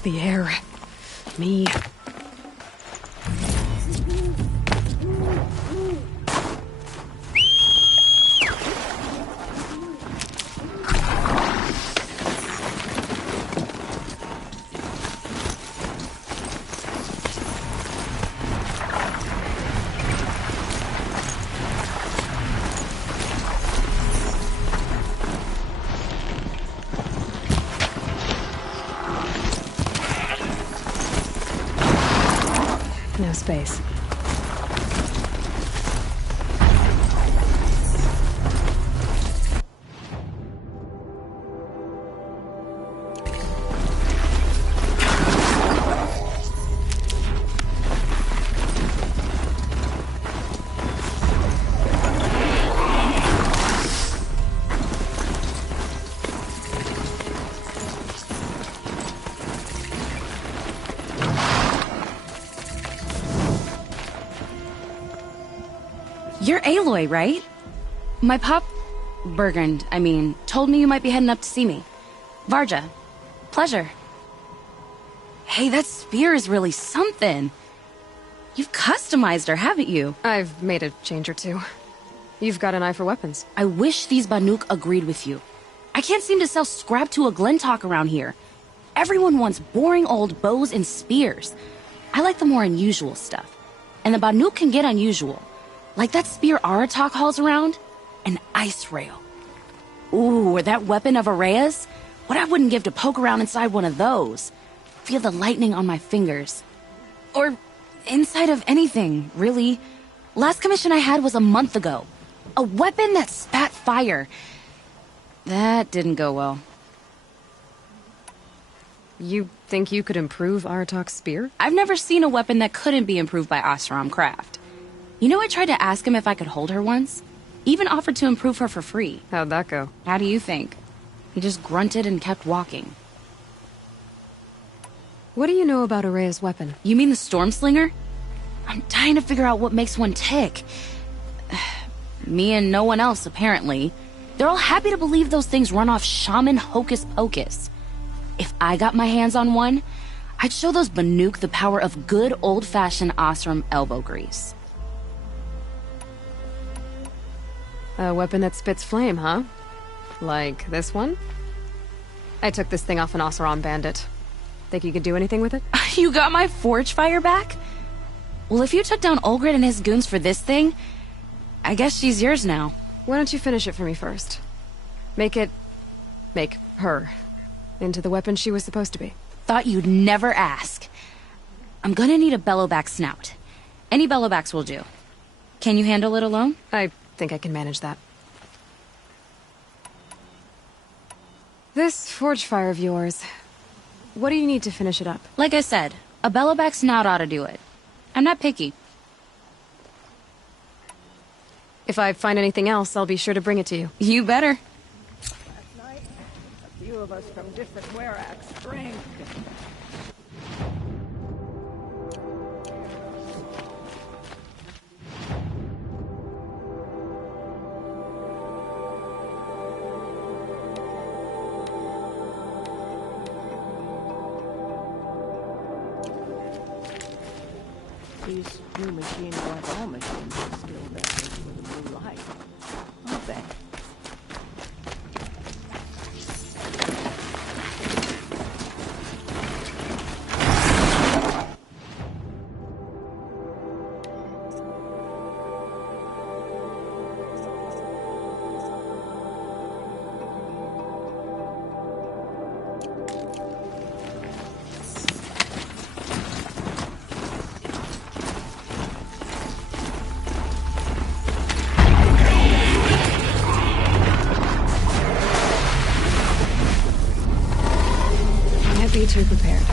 The air. Me. No space. You're Aloy, right? My pop... Bergund, I mean, told me you might be heading up to see me. Varja. Pleasure. Hey, that spear is really something. You've customized her, haven't you? I've made a change or two. You've got an eye for weapons. I wish these Banuk agreed with you. I can't seem to sell scrap to a Glentalk around here. Everyone wants boring old bows and spears. I like the more unusual stuff. And the Banuk can get unusual. Like that spear Aratak hauls around, an ice rail. Ooh, or that weapon of Araya's? What I wouldn't give to poke around inside one of those. Feel the lightning on my fingers. Or inside of anything, really. Last commission I had was a month ago. A weapon that spat fire. That didn't go well. You think you could improve Aratak's spear? I've never seen a weapon that couldn't be improved by Oseram Craft. You know, I tried to ask him if I could hold her once. Even offered to improve her for free. How'd that go? How do you think? He just grunted and kept walking. What do you know about Araya's weapon? You mean the Storm Slinger? I'm dying to figure out what makes one tick. Me and no one else, apparently. They're all happy to believe those things run off shaman hocus pocus. If I got my hands on one, I'd show those Banuk the power of good old-fashioned Oseram elbow grease. A weapon that spits flame, huh? Like this one? I took this thing off an Oseram bandit. Think you could do anything with it? You got my forge fire back? Well, if you took down Olgrid and his goons for this thing, I guess she's yours now. Why don't you finish it for me first? Make her into the weapon she was supposed to be. Thought you'd never ask. I'm gonna need a bellowback snout. Any bellowbacks will do. Can you handle it alone? I think I can manage that. This forge fire of yours, what do you need to finish it up? Like I said, a bellowback snout ought to do it. I'm not picky. If I find anything else, I'll be sure to bring it to you. You better. Last night, a few of us from different Weraks drank. These new machines, like all machines, are still there with a blue light, aren't they? Be too prepared.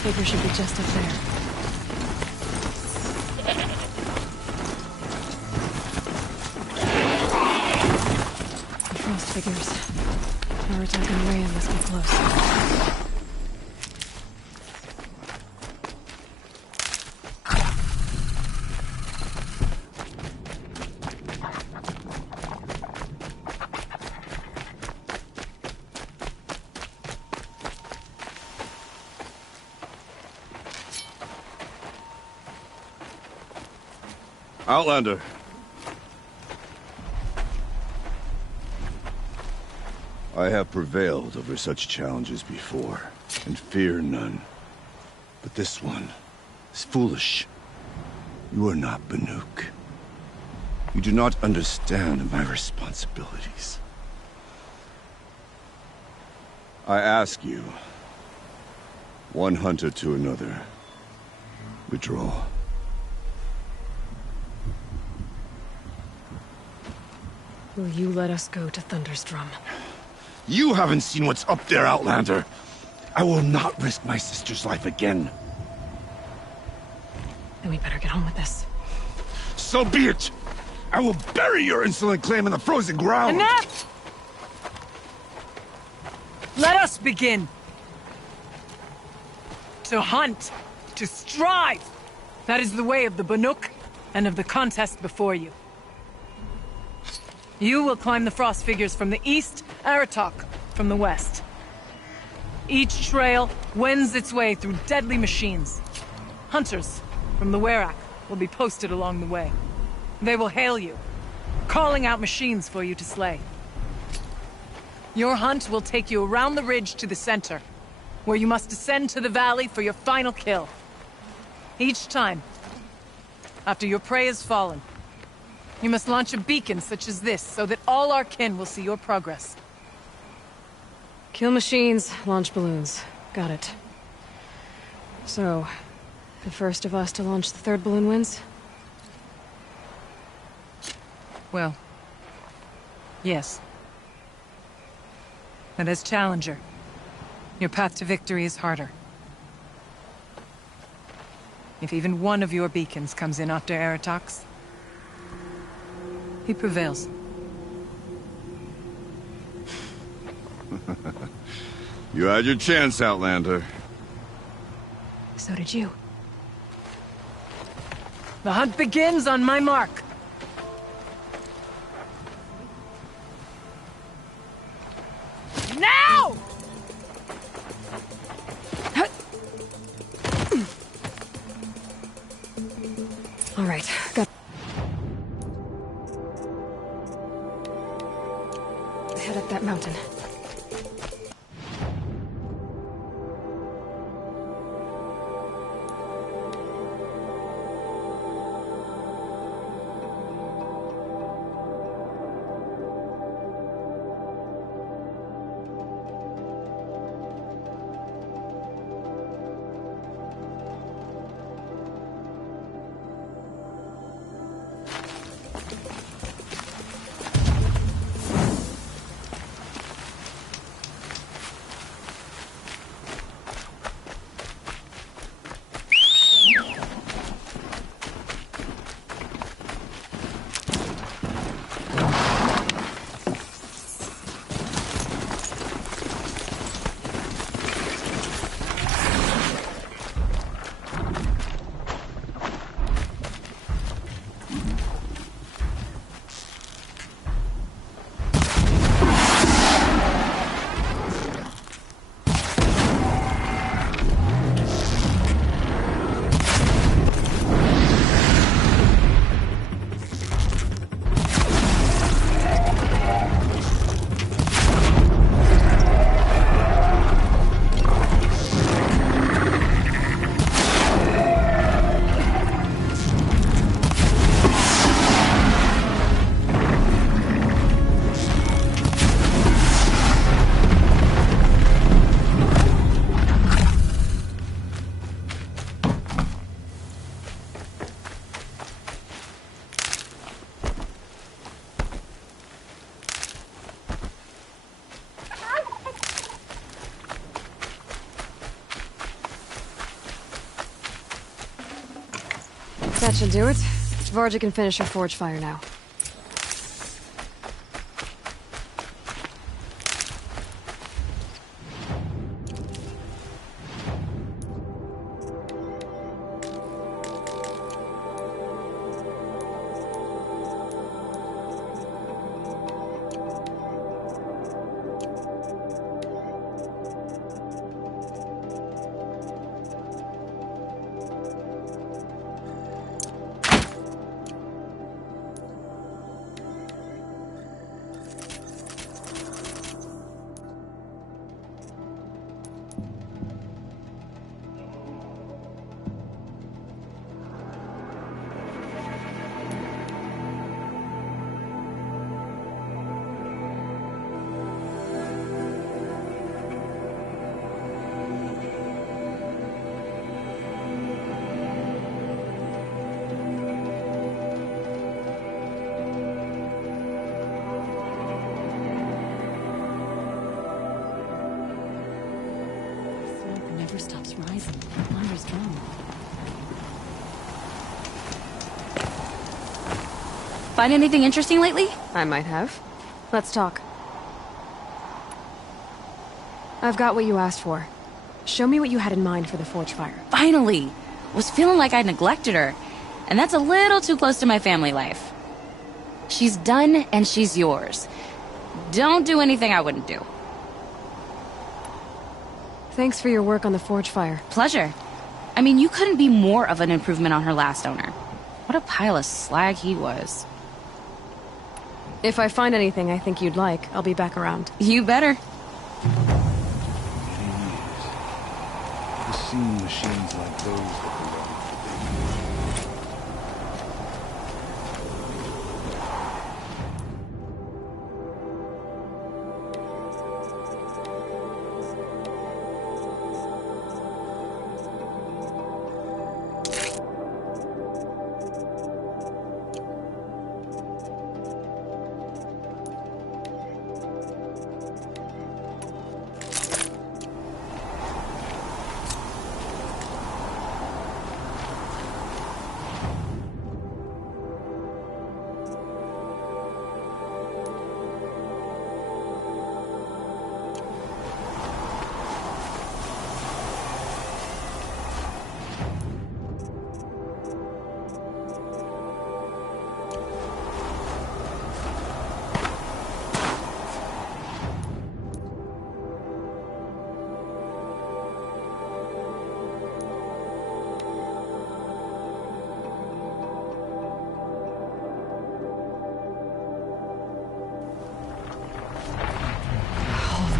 figure should be just up there. The frost figures. Aratak and Rhea must be close. Outlander. I have prevailed over such challenges before, and fear none. But this one is foolish. You are not Banuk. You do not understand my responsibilities. I ask you, one hunter to another, withdraw. Will you let us go to Thunderstrom? You haven't seen what's up there, Outlander. I will not risk my sister's life again. Then we better get on with this. So be it! I will bury your insolent claim in the frozen ground! Enough! Let us begin. To hunt. To strive. That is the way of the Banuk, and of the contest before you. You will climb the frost figures from the east, Aratak from the west. Each trail wends its way through deadly machines. Hunters from the Werak will be posted along the way. They will hail you, calling out machines for you to slay. Your hunt will take you around the ridge to the center, where you must descend to the valley for your final kill. Each time, after your prey has fallen, you must launch a beacon such as this, so that all our kin will see your progress. Kill machines, launch balloons. Got it. So, the first of us to launch the third balloon wins? Well, yes. And as challenger, your path to victory is harder. If even one of your beacons comes in after Aratak's, he prevails. You had your chance, Outlander. So did you. The hunt begins on my mark. Now! All right, got... Head up that mountain. That should do it. Varja can finish her forge fire now. Never stops rising. The wonder's drawn. Find anything interesting lately? I might have. Let's talk. I've got what you asked for. Show me what you had in mind for the forge fire. Finally! Was feeling like I neglected her. And that's a little too close to my family life. She's done and she's yours. Don't do anything I wouldn't do. Thanks for your work on the forge fire. Pleasure. I mean, you couldn't be more of an improvement on her last owner. What a pile of slag he was. If I find anything I think you'd like, I'll be back around. You better. I've seen machines like those that belong to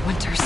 Winters.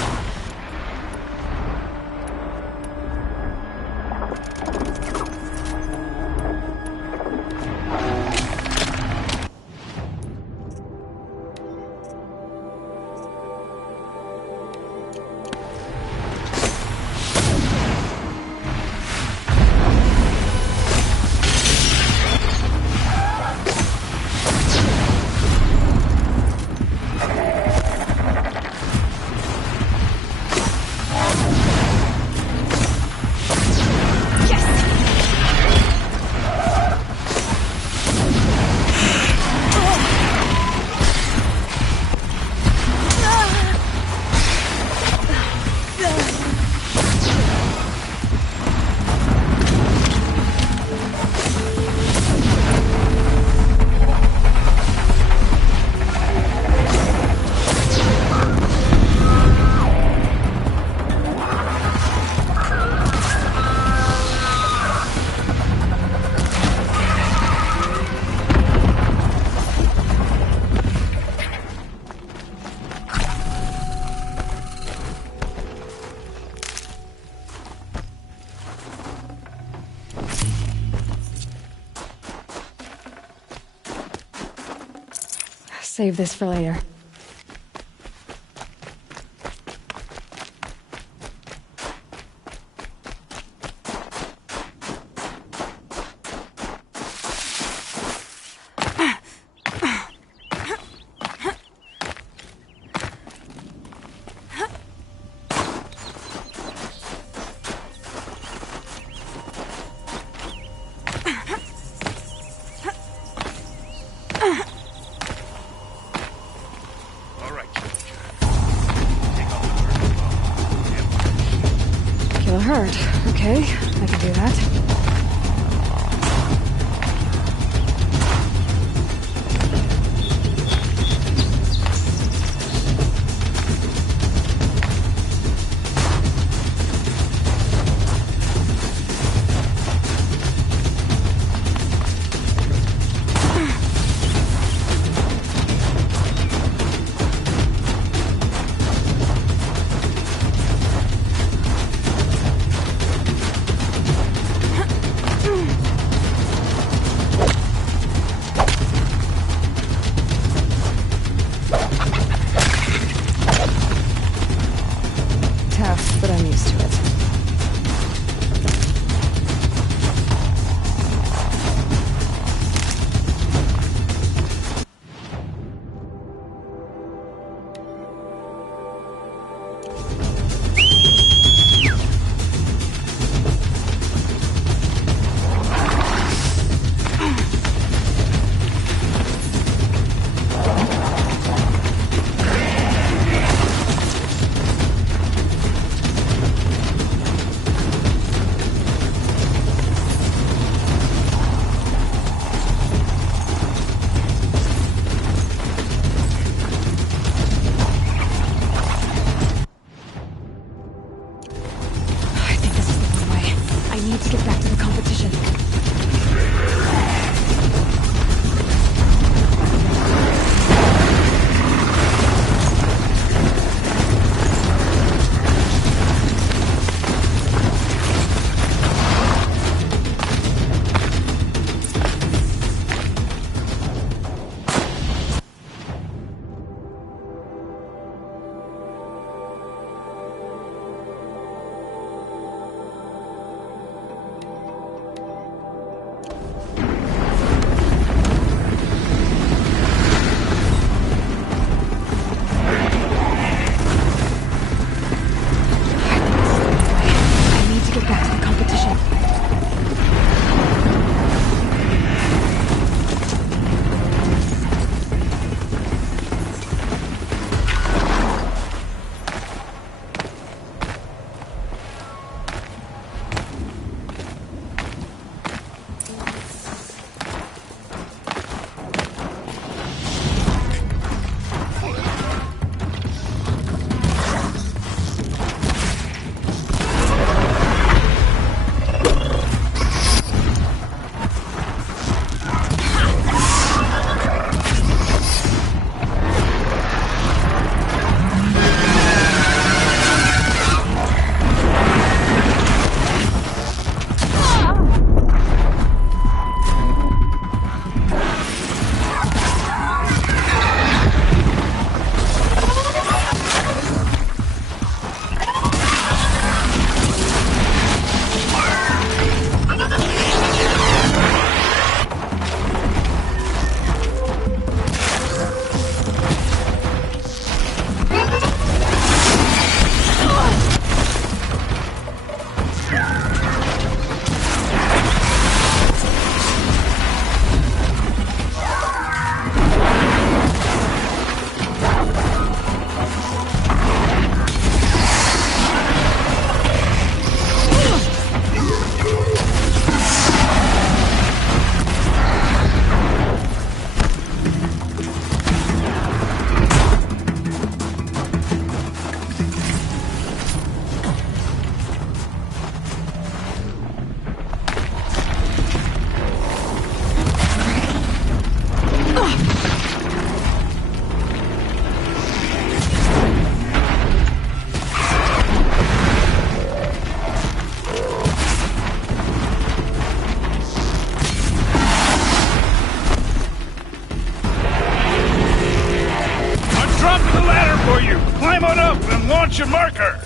Save this for later. Still hurt. Okay, I can do that. But I'm used to it. Launch your marker!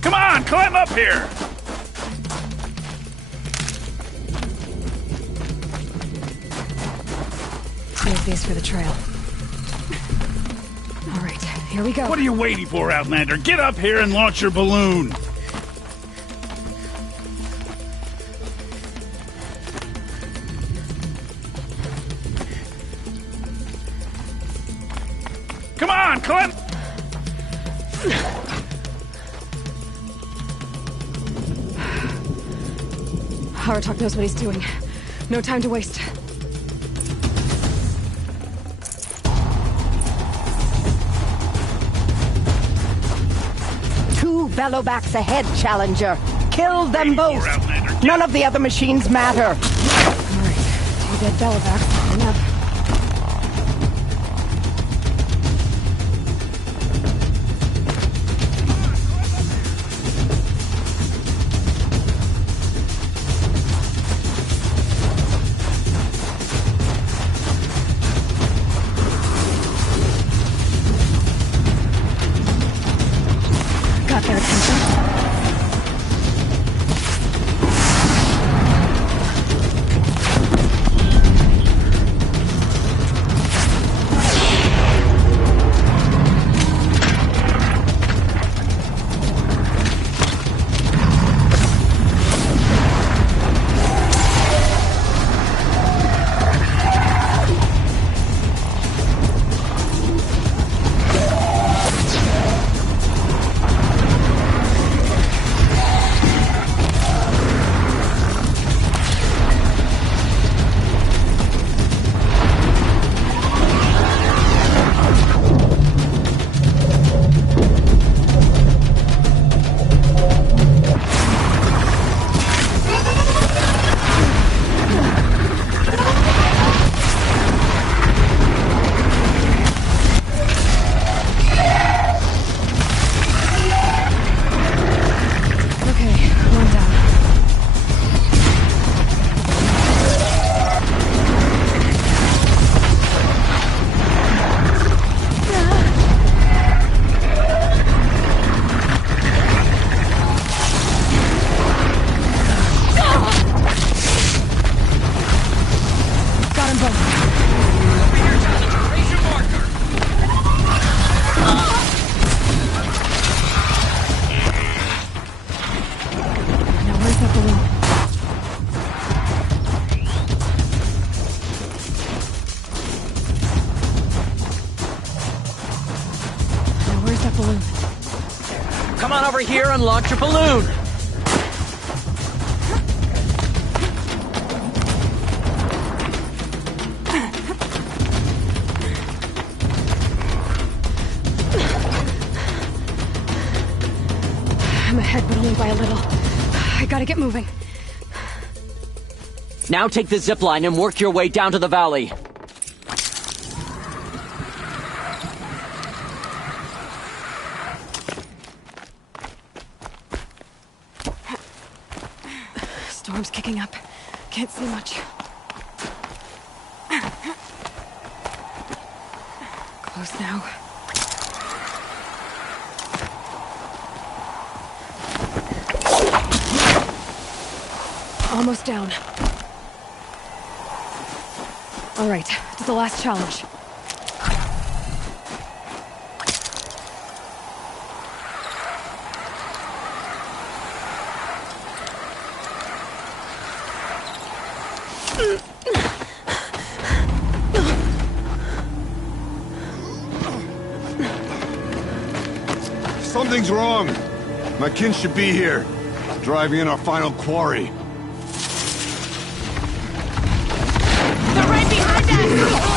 Come on, climb up here! Save these for the trail. All right, here we go. What are you waiting for, Outlander? Get up here and launch your balloon! Clip! Aratok knows what he's doing. No time to waste. Two Velobacks ahead, Challenger. Kill them both. None of the other machines matter. Alright, 2 dead Velobacks. Enough. Got their attention. Come on over here and launch your balloon! I'm ahead, but only by a little. I gotta get moving. Now take the zip line and work your way down to the valley. Storm's kicking up. Can't see much. Close now. Almost down. All right, to the last challenge. Something's wrong. My kin should be here, driving in our final quarry. They're right behind us!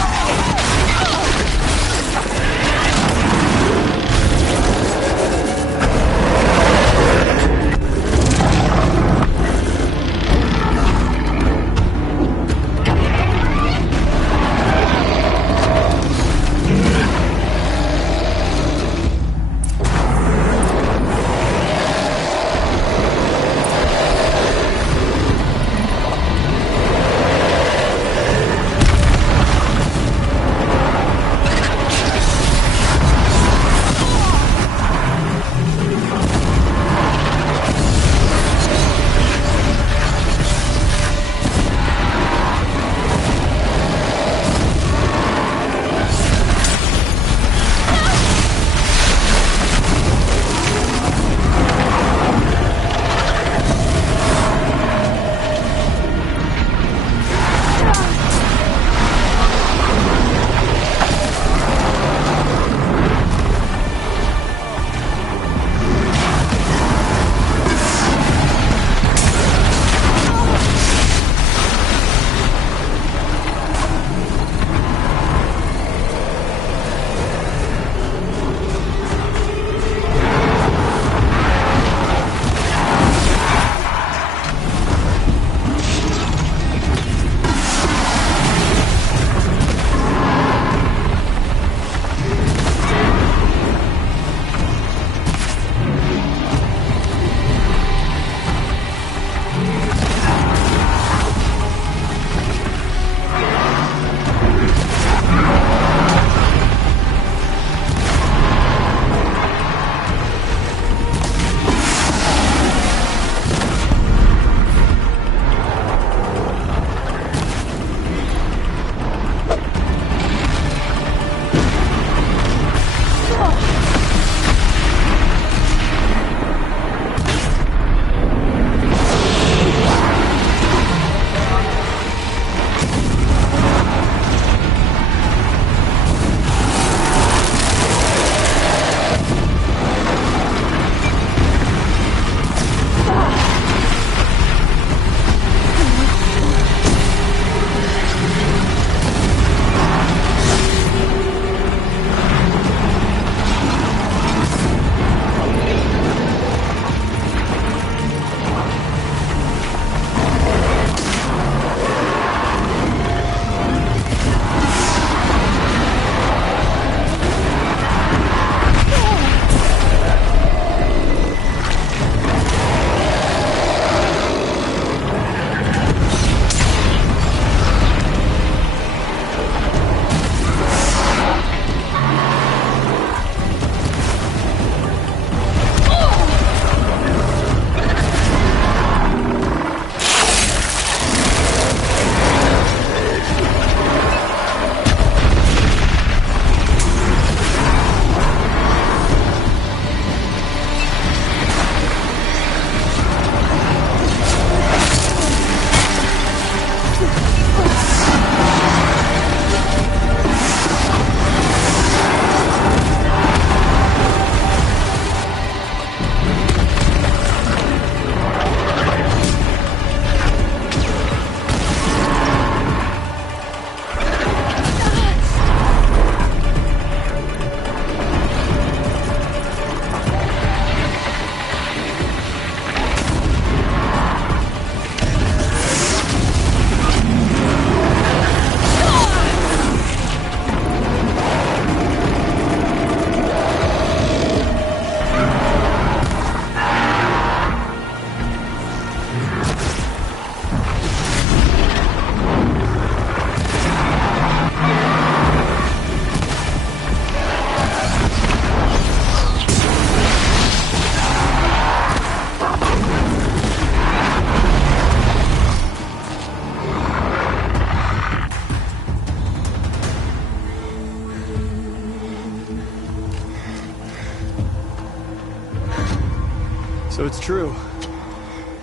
So it's true.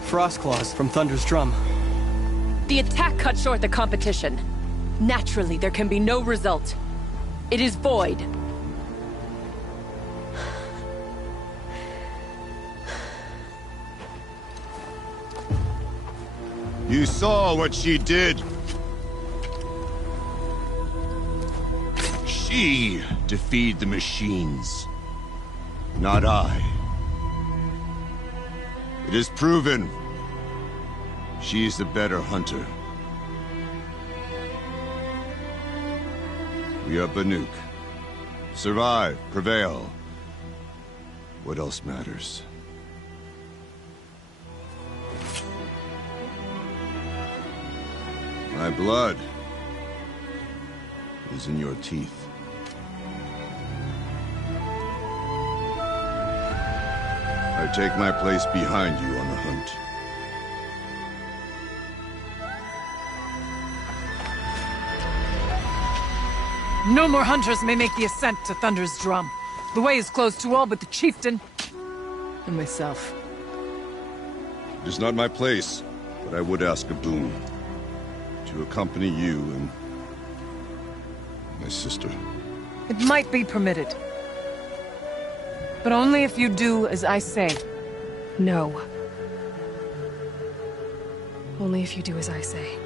Frost claws from Thunder's drum. The attack cut short the competition. Naturally, there can be no result. It is void. You saw what she did. She defeated the machines, not I. It is proven. She is the better hunter. We are Banuk. Survive, prevail. What else matters? My blood is in your teeth. I take my place behind you on the hunt. No more hunters may make the ascent to Thunder's drum. The way is closed to all but the chieftain and myself. It is not my place, but I would ask a boon. To accompany you and my sister. It might be permitted. But only if you do as I say. No. Only if you do as I say.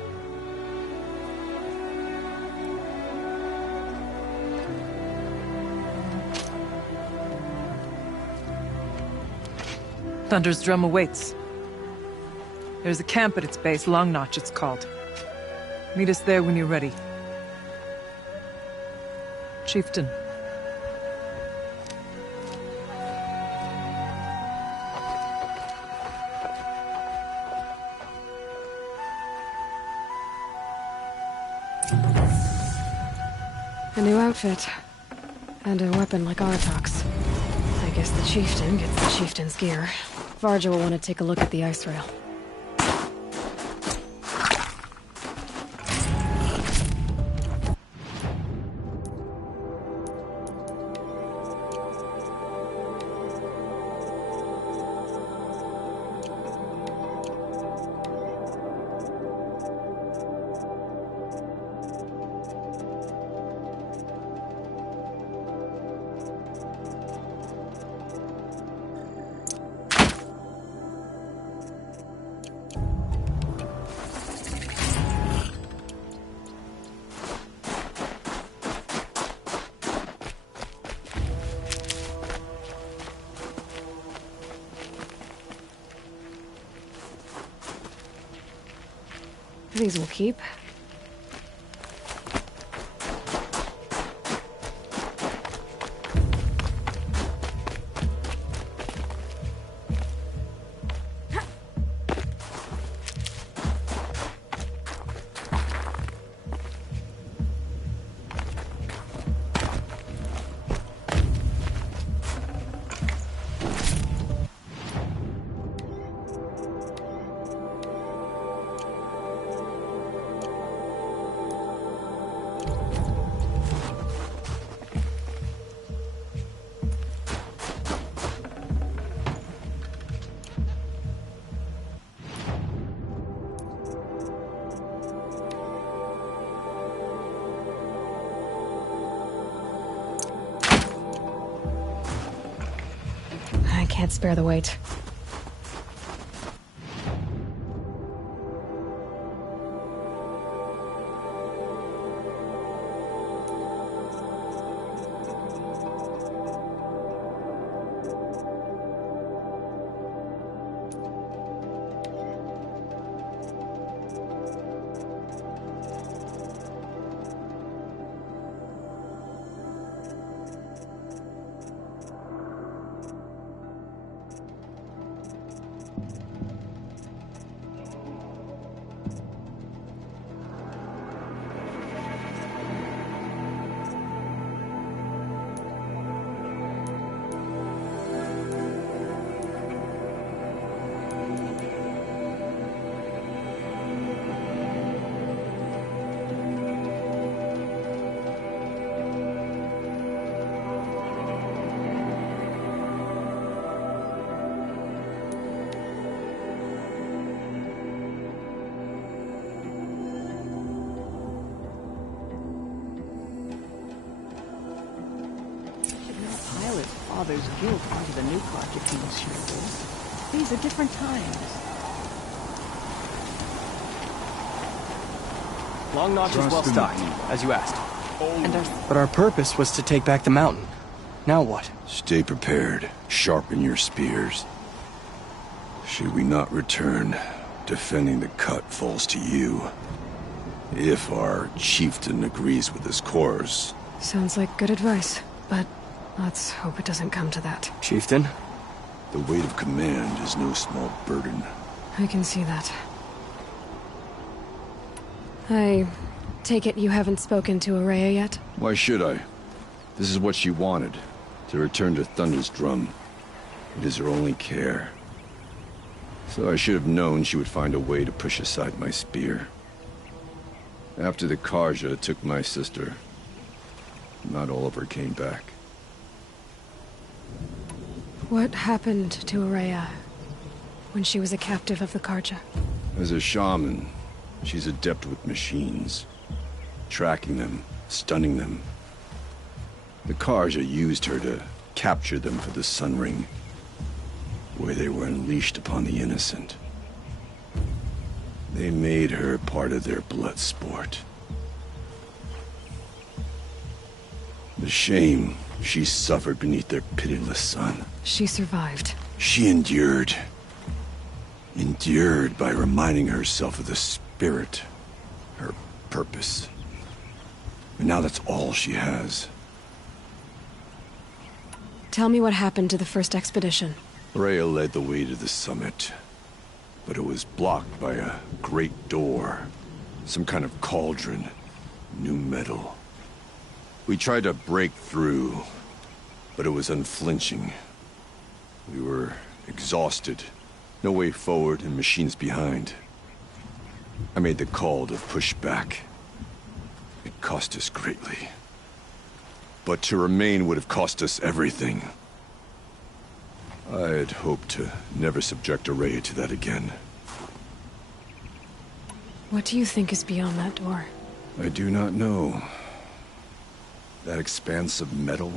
Thunder's drum awaits. There's a camp at its base, Long Notch it's called. Meet us there when you're ready. Chieftain. A new outfit. And a weapon like Aratak's. I guess the chieftain gets the chieftain's gear. Varja will want to take a look at the ice rail. These will keep. Can't spare the weight. father's guilt into the new Carjake's shoulders. These are different times. Long Notch is well stocked, as you asked. And But our purpose was to take back the mountain. Now what? Stay prepared. Sharpen your spears. Should we not return, defending the cut falls to you. If our chieftain agrees with this course. Sounds like good advice, but let's hope it doesn't come to that. Chieftain? The weight of command is no small burden. I can see that. I take it you haven't spoken to Aurea yet? Why should I? This is what she wanted, to return to Thunder's drum. It is her only care. So I should have known she would find a way to push aside my spear. After the Karja took my sister, not all of her came back. What happened to Aurea when she was a captive of the Karja? As a shaman, she's adept with machines. Tracking them, stunning them. The Karja used her to capture them for the Sun Ring, where they were unleashed upon the innocent. They made her part of their blood sport. The shame she suffered beneath their pitiless sun. She survived. She endured. Endured by reminding herself of the spirit, her purpose. And now that's all she has. Tell me what happened to the first expedition. Rhea led the way to the summit, but it was blocked by a great door. Some kind of cauldron. New metal. We tried to break through, but it was unflinching. We were exhausted. No way forward and machines behind. I made the call to push back. It cost us greatly. But to remain would have cost us everything. I had hoped to never subject Aurea to that again. What do you think is beyond that door? I do not know. That expanse of metal,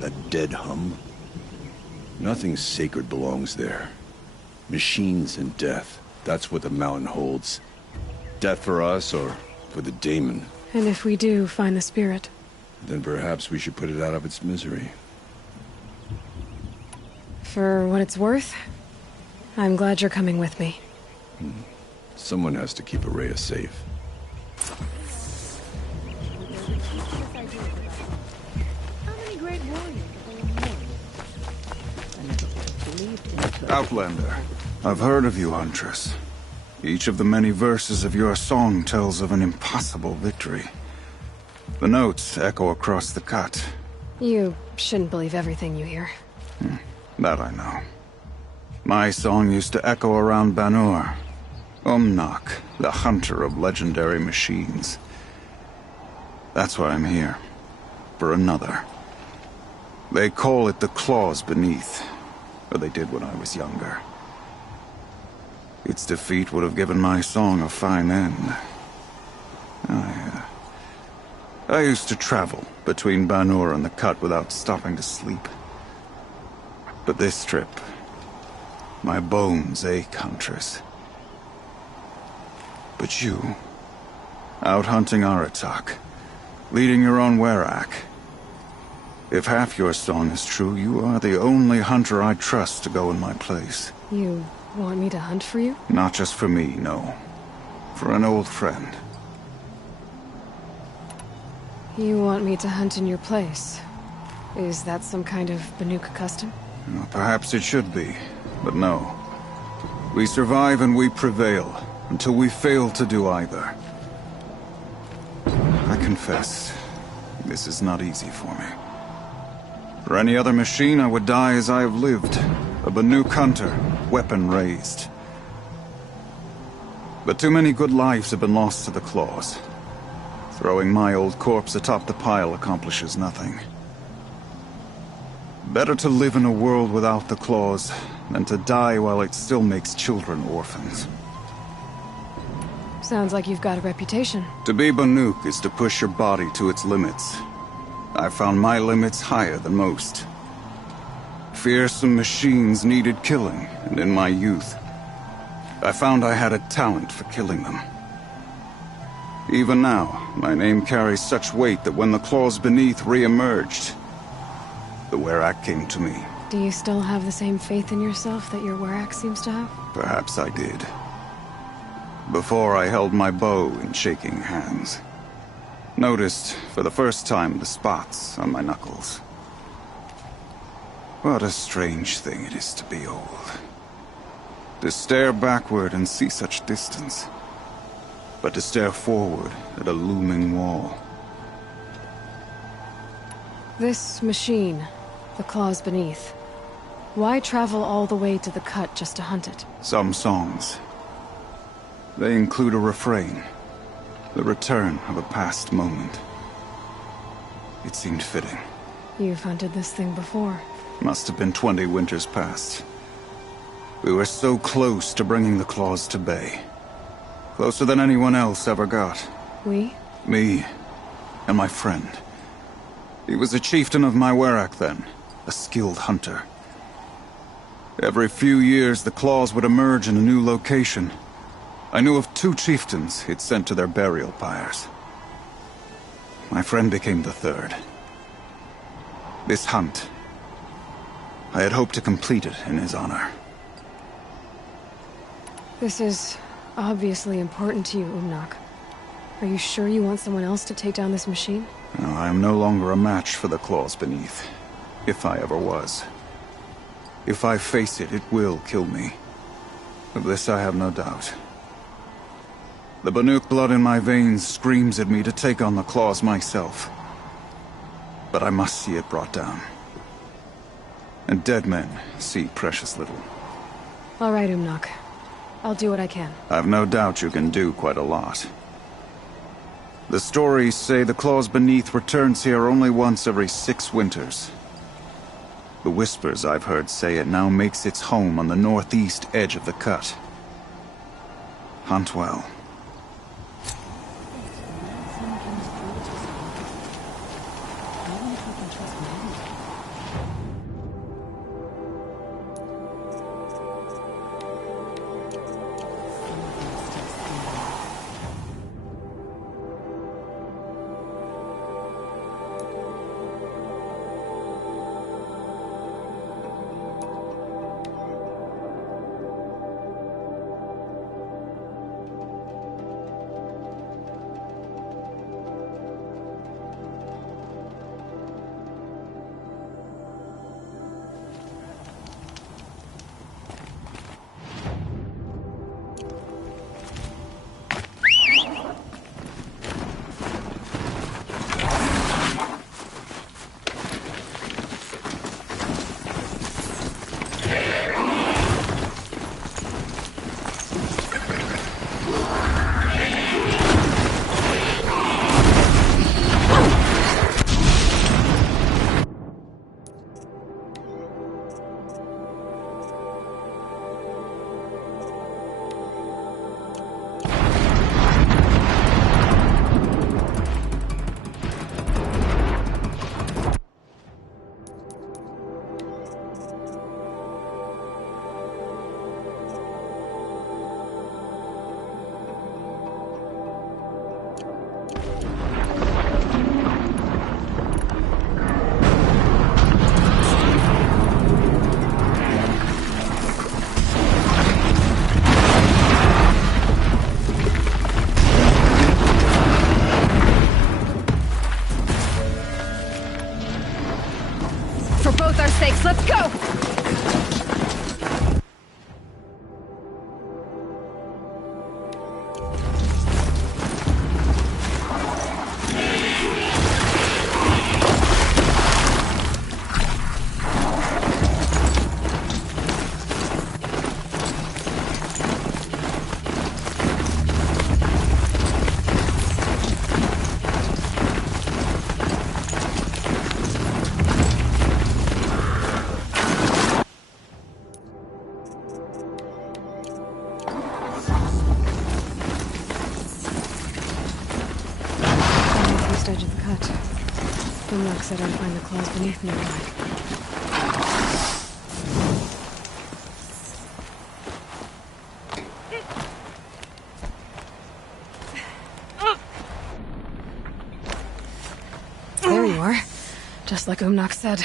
that dead hum. Nothing sacred belongs there. Machines and death, that's what the mountain holds. Death for us or for the daemon. And if we do find the spirit? Then perhaps we should put it out of its misery. For what it's worth, I'm glad you're coming with me. Someone has to keep Aurea safe. How many great warriors have they known? I never believed in it. Outlander, I've heard of you, Huntress. Each of the many verses of your song tells of an impossible victory. The notes echo across the cut. You shouldn't believe everything you hear. That I know. My song used to echo around Banur. Umnak, the hunter of legendary machines. That's why I'm here. For another. They call it the claws beneath. Or they did when I was younger. Its defeat would have given my song a fine end. I used to travel between Banur and the Cut without stopping to sleep. But this trip, my bones ache, Huntress. But you, out hunting Aratak, leading your own Werak. If half your song is true, you are the only hunter I trust to go in my place. You want me to hunt for you? Not just for me, no. For an old friend. You want me to hunt in your place? Is that some kind of Banuk custom? Well, perhaps it should be, but no. We survive and we prevail, until we fail to do either. I confess, this is not easy for me. For any other machine, I would die as I have lived. A Banuk hunter, weapon raised. But too many good lives have been lost to the claws. Throwing my old corpse atop the pile accomplishes nothing. Better to live in a world without the claws than to die while it still makes children orphans. Sounds like you've got a reputation. To be Banuk is to push your body to its limits. I found my limits higher than most. Fearsome machines needed killing, and in my youth, I found I had a talent for killing them. Even now, my name carries such weight that when the claws beneath re-emerged, the Werak came to me. Do you still have the same faith in yourself that your Werak seems to have? Perhaps I did. Before I held my bow in shaking hands. Noticed, for the first time, the spots on my knuckles. What a strange thing it is to be old. To stare backward and see such distance. But to stare forward at a looming wall. This machine, the claws beneath. Why travel all the way to the cut just to hunt it? Some songs. They include a refrain. The return of a past moment. It seemed fitting. You've hunted this thing before. Must have been 20 winters past. We were so close to bringing the claws to bay. Closer than anyone else ever got. We? Me. And my friend. He was a chieftain of my Werak then. A skilled hunter. Every few years, the claws would emerge in a new location. I knew of 2 chieftains he'd sent to their burial pyres. My friend became the 3rd. This hunt, I had hoped to complete it in his honor. This is obviously important to you, Umnak. Are you sure you want someone else to take down this machine? No, I am no longer a match for the claws beneath. If I ever was. If I face it, it will kill me. Of this I have no doubt. The Banuk blood in my veins screams at me to take on the claws myself. But I must see it brought down. And dead men see precious little. All right, Umnak. I'll do what I can. I've no doubt you can do quite a lot. The stories say the claws beneath returns here only once every 6 winters. The whispers I've heard say it now makes its home on the northeast edge of the cut. Hunt well. Let's go! Umnak said I'd find the claws beneath nearby. Just like Umnak said.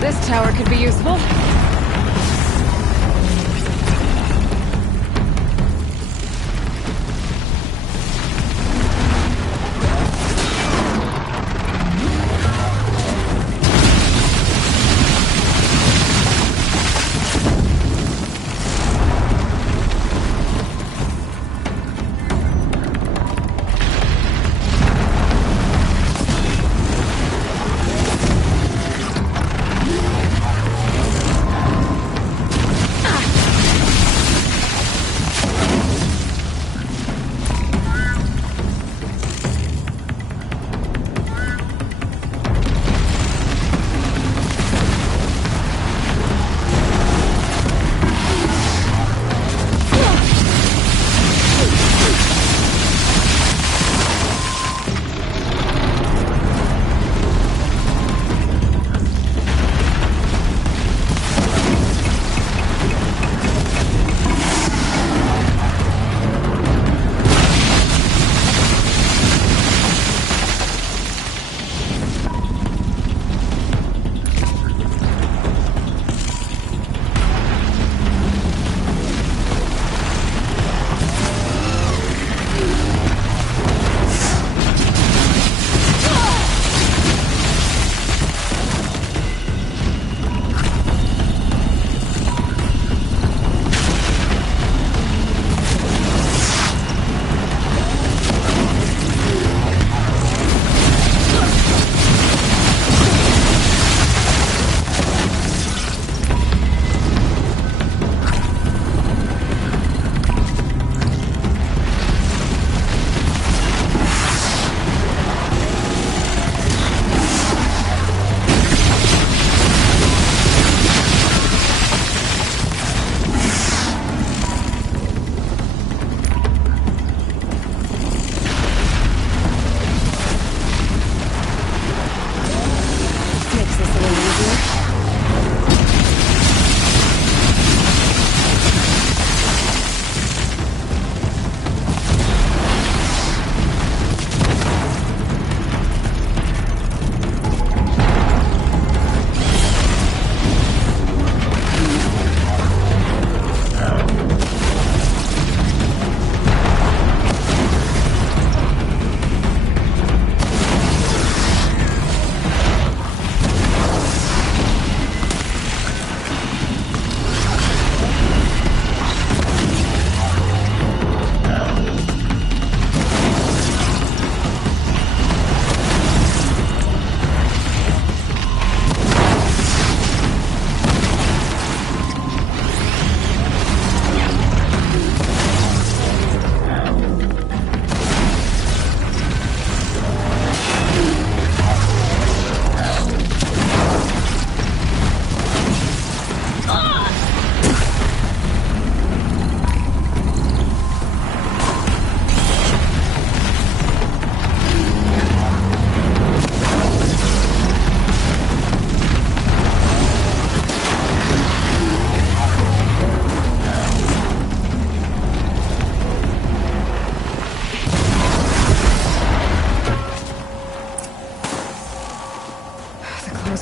This tower could be useful.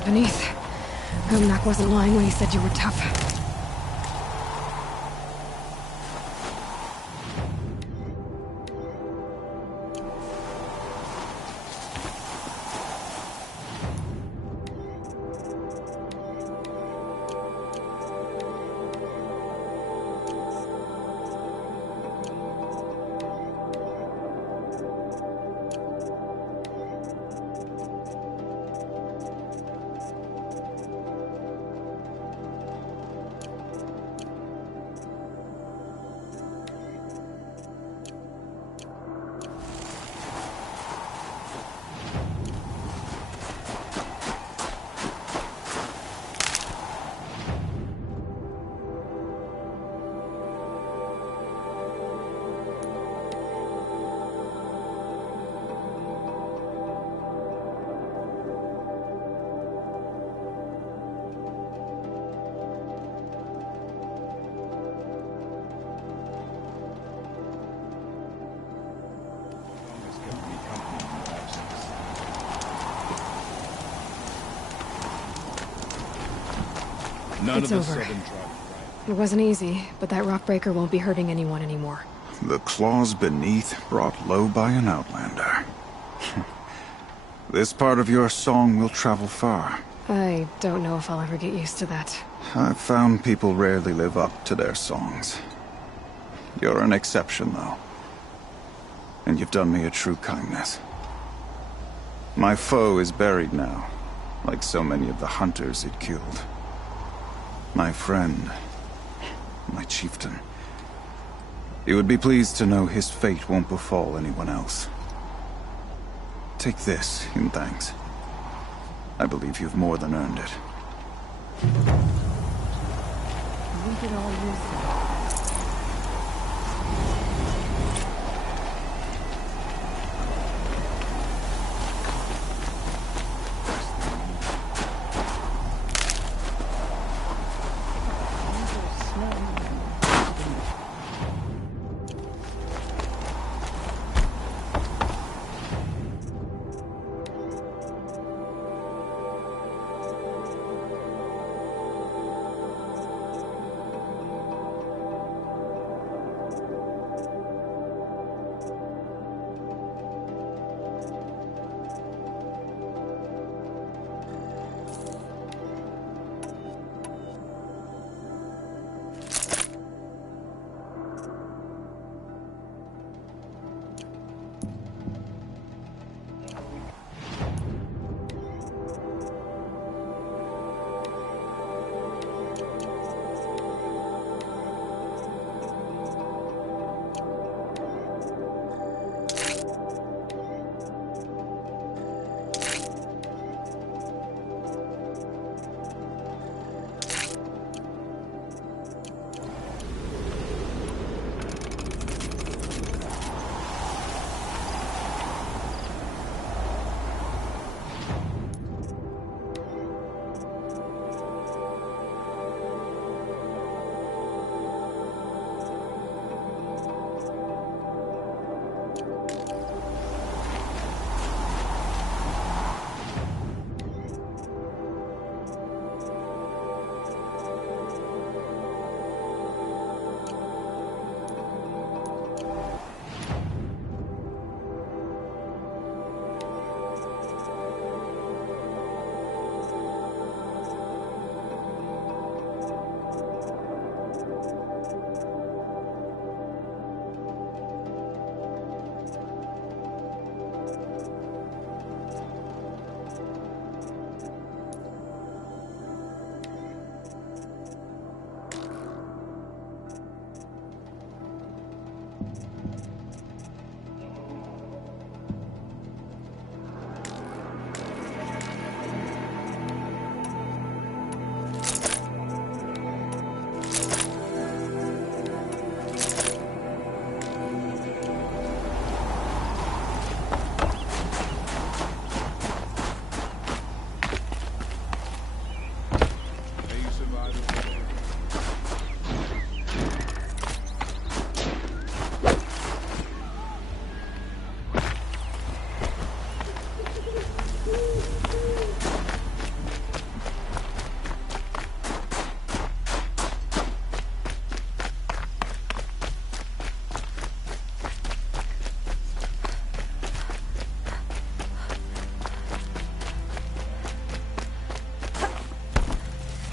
Beneath. Umnak wasn't lying when he said you were tough. None It's of the over. southern tribes. It wasn't easy, but that rockbreaker won't be hurting anyone anymore. The claws beneath brought low by an outlander. This part of your song will travel far. I don't know if I'll ever get used to that. I've found people rarely live up to their songs. You're an exception, though. And you've done me a true kindness. My foe is buried now, like so many of the hunters it killed. My friend, my chieftain. You would be pleased to know his fate won't befall anyone else. Take this in thanks. I believe you've more than earned it. We could all use some.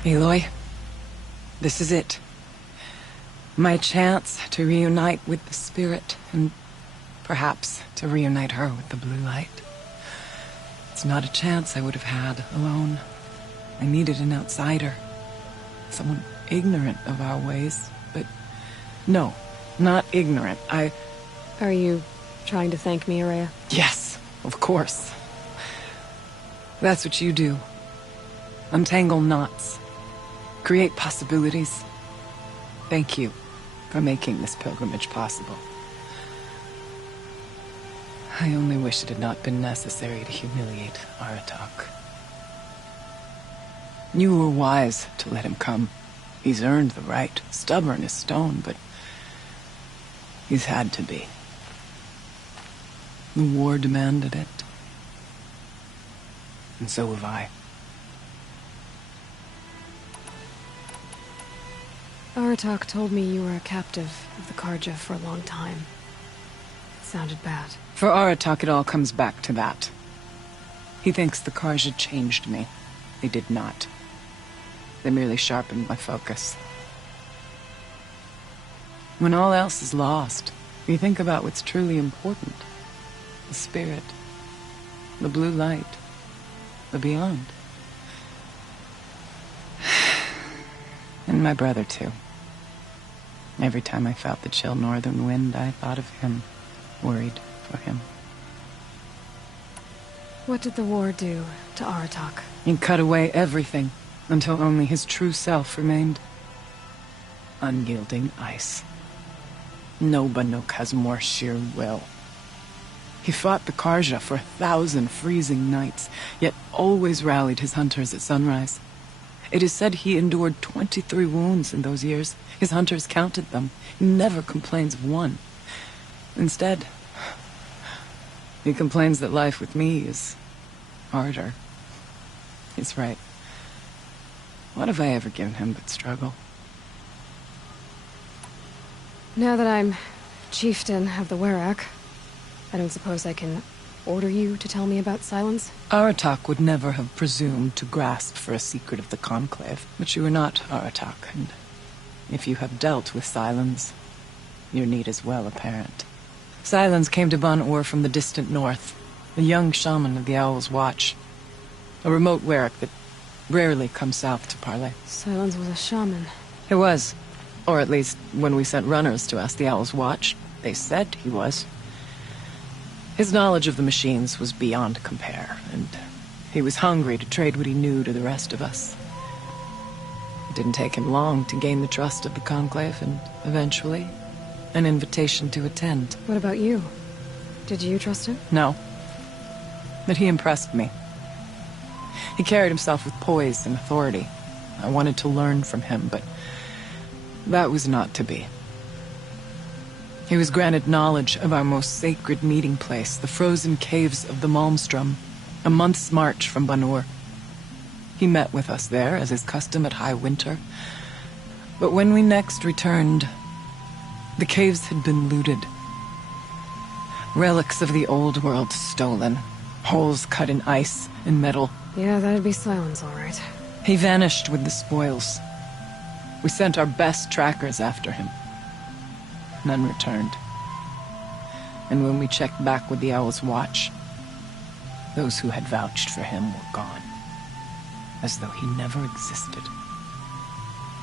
Aloy, this is it. My chance to reunite with the spirit, and perhaps to reunite her with the blue light. It's not a chance I would have had alone. I needed an outsider. Someone ignorant of our ways, but no, not ignorant. Are you trying to thank me, Araya? Yes, of course. That's what you do. Untangle knots. Create possibilities. Thank you for making this pilgrimage possible. I only wish it had not been necessary to humiliate Aratak. You were wise to let him come. He's earned the right. Stubborn as stone, but he's had to be. The war demanded it. And so have I. Aratak told me you were a captive of the Karja for a long time. It sounded bad. For Aratak, it all comes back to that. He thinks the Karja changed me. They did not. They merely sharpened my focus. When all else is lost, you think about what's truly important. The spirit. The blue light. The beyond. And my brother, too. Every time I felt the chill northern wind, I thought of him. Worried for him. What did the war do to Aratak? He cut away everything, until only his true self remained. Unyielding ice. No Banuk has more sheer will. He fought the Karja for 1,000 freezing nights, yet always rallied his hunters at sunrise. It is said he endured 23 wounds in those years. His hunters counted them. He never complains of one. Instead, he complains that life with me is harder. He's right. What have I ever given him but struggle? Now that I'm chieftain of the Werak, I don't suppose I can order you to tell me about Silence? Aratak would never have presumed to grasp for a secret of the Conclave, but you are not Aratak, and if you have dealt with Silence, your need is well apparent. Silence came to Ban-Ur from the distant north, a young shaman of the Owl's Watch, a remote Werak that rarely comes south to parley. Silence was a shaman. He was, or at least when we sent runners to ask the Owl's Watch, they said he was. His knowledge of the machines was beyond compare, and he was hungry to trade what he knew to the rest of us. It didn't take him long to gain the trust of the Conclave, and eventually, an invitation to attend. What about you? Did you trust him? No. But he impressed me. He carried himself with poise and authority. I wanted to learn from him, but that was not to be. He was granted knowledge of our most sacred meeting place, the frozen caves of the Malmstrom, a month's march from Ban-Ur. He met with us there, as is custom at high winter. But when we next returned, the caves had been looted. Relics of the old world stolen. Holes cut in ice and metal. Yeah, that'd be Silence, all right. He vanished with the spoils. We sent our best trackers after him. None returned. And when we checked back with the Owl's Watch, those who had vouched for him were gone. As though he never existed.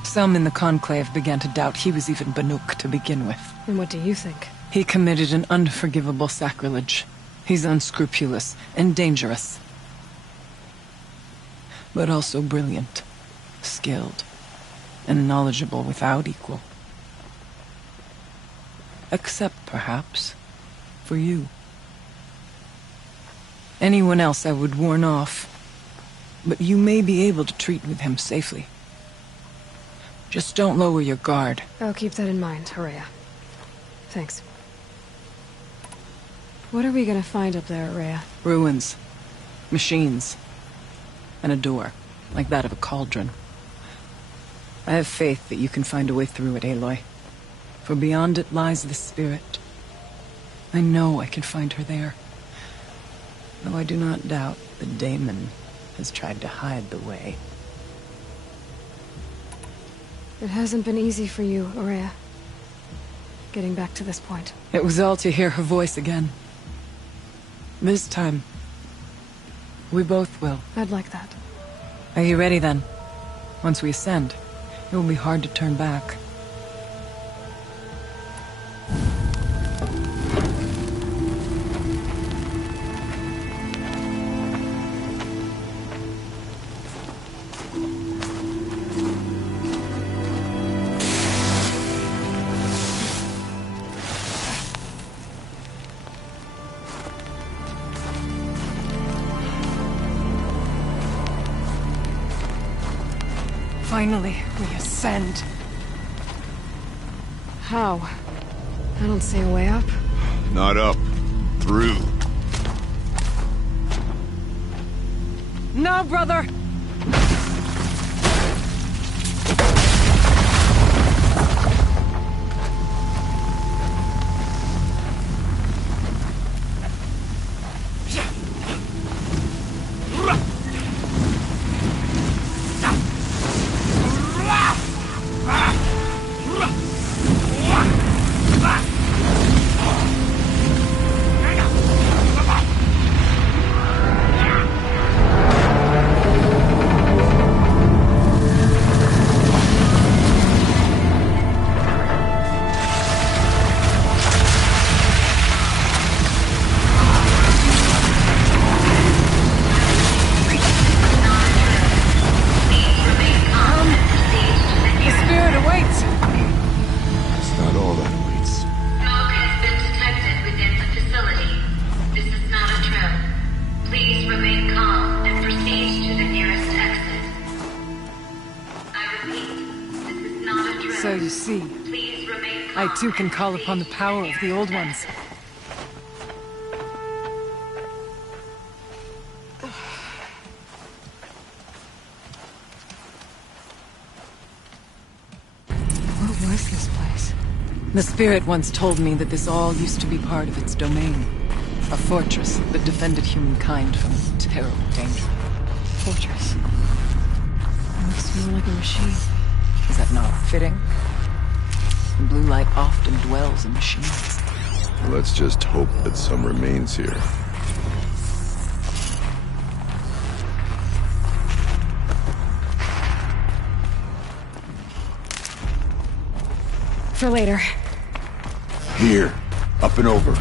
Some in the Conclave began to doubt he was even Banuk to begin with. And what do you think? He committed an unforgivable sacrilege. He's unscrupulous and dangerous. But also brilliant, skilled, and knowledgeable without equal. Except, perhaps, for you. Anyone else I would warn off, but you may be able to treat with him safely. Just don't lower your guard. I'll keep that in mind, Horea. Thanks. What are we gonna find up there, Horea? Ruins. Machines. And a door, like that of a cauldron. I have faith that you can find a way through it, Aloy. For beyond it lies the spirit. I know I can find her there. Though I do not doubt the Daemon has tried to hide the way. It hasn't been easy for you, Horea. Getting back to this point. It was all to hear her voice again. This time, we both will. I'd like that. Are you ready then? Once we ascend, it will be hard to turn back. Finally, we ascend. How? I don't see a way up. Not up. Through. No, brother! you see. I too can call upon the power of the Old Ones. What was this place? The spirit once told me that this all used to be part of its domain. A fortress that defended humankind from terrible danger. Fortress. It looks more like a machine. Is that not fitting? The blue light often dwells in machines. Let's just hope that some remains here. For later. Here, up and over.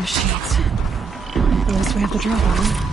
Machines. What else do we have to drop on them?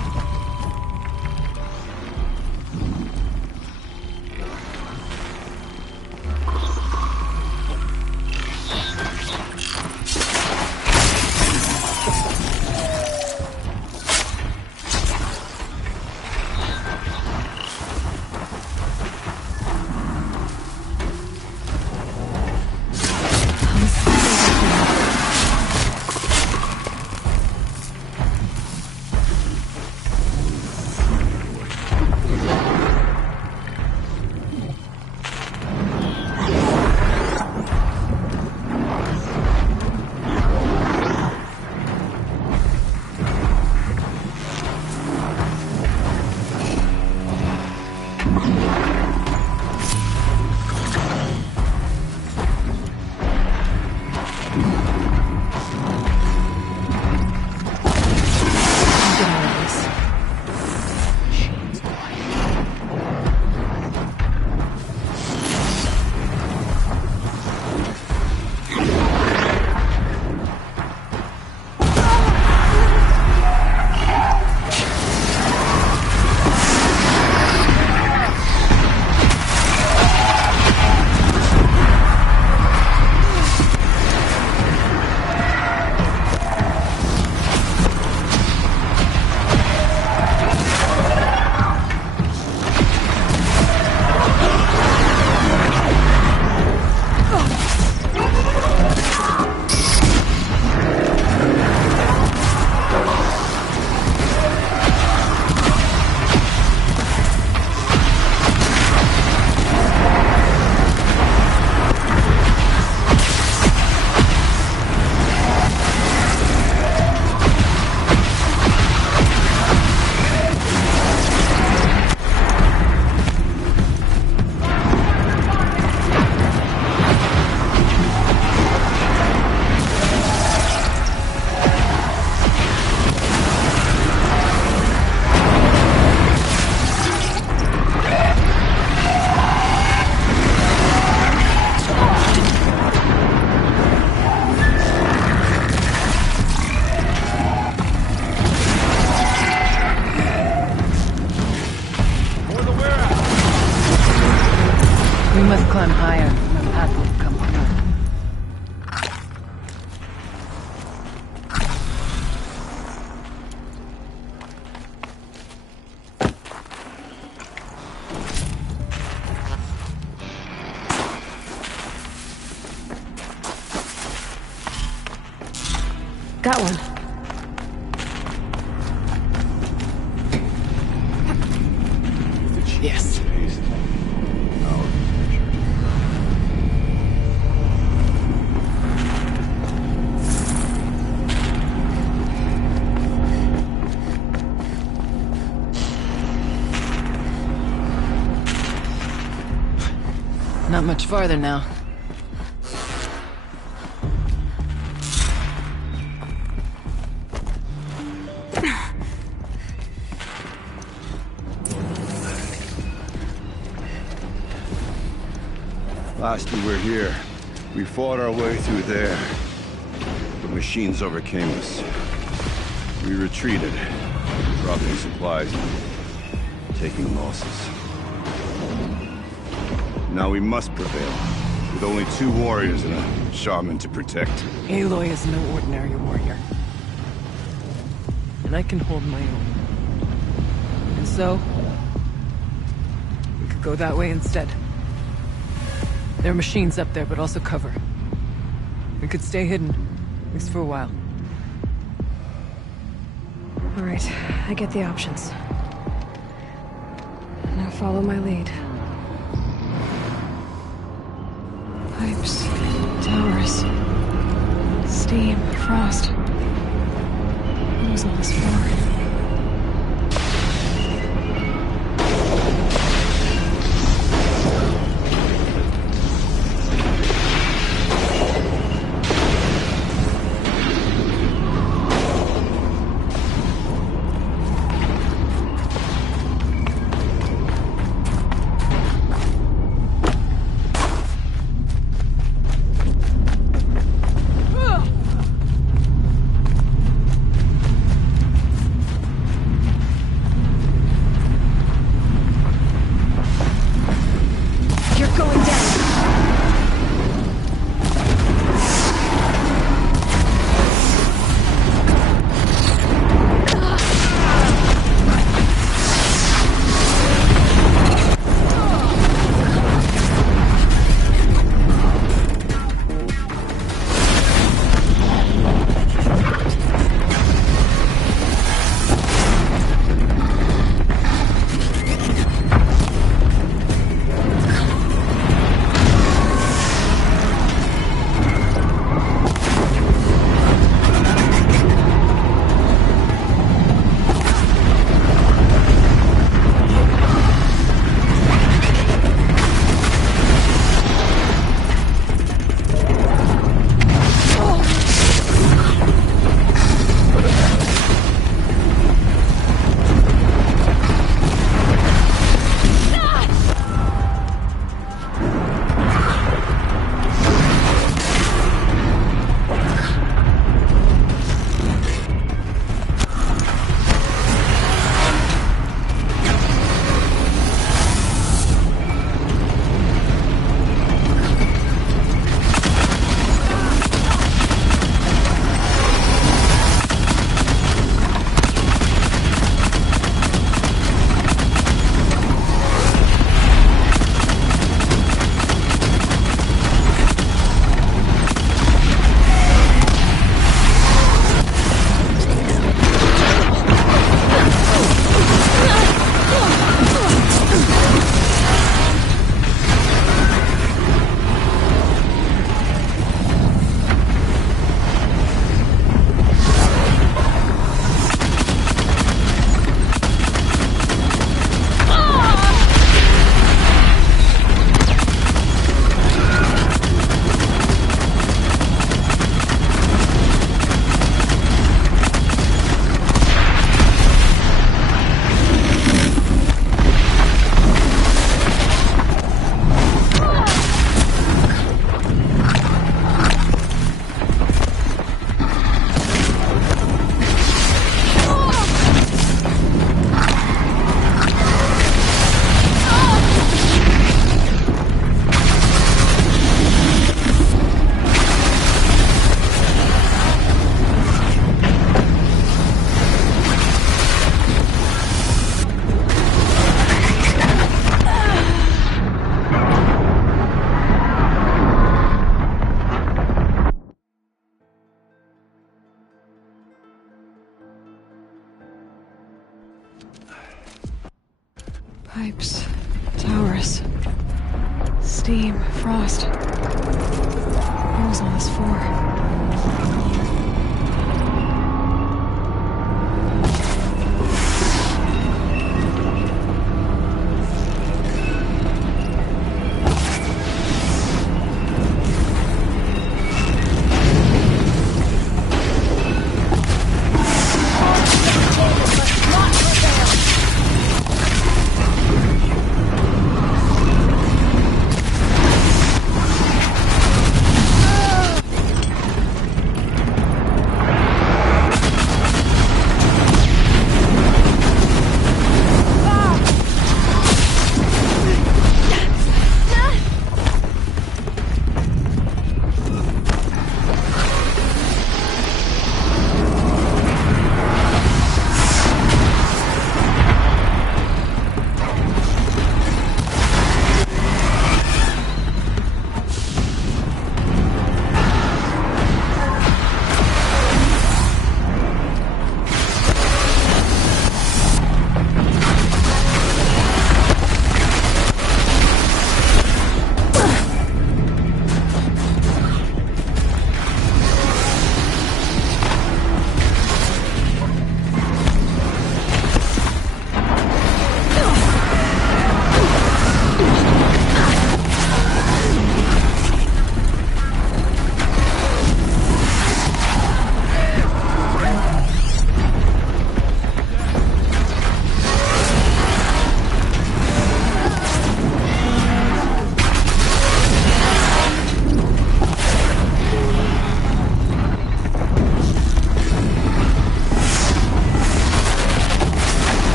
Got one. Yes. Not much farther now. Last we were here, we fought our way through there. The machines overcame us. We retreated, dropping supplies, taking losses. Now we must prevail, with only 2 warriors and a shaman to protect. Aloy is no ordinary warrior. And I can hold my own. And so, we could go that way instead. There are machines up there, but also cover. We could stay hidden, at least for a while. All right, I get the options. Now follow my lead. Pipes, towers, steam, frost. What was all this for? Pipes, towers, steam, frost. What was all this for?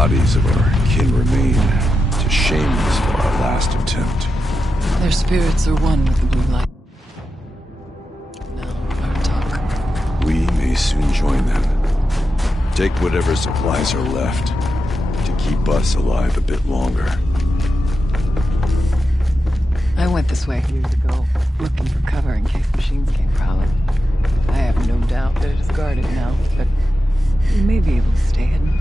bodies of our kin remain to shame us for our last attempt. Their spirits are one with the blue light. Now, our talk. We may soon join them. Take whatever supplies are left to keep us alive a bit longer. I went this way years ago, looking for cover in case machines came prowling. I have no doubt that it is guarded now, but you may be able to stay hidden.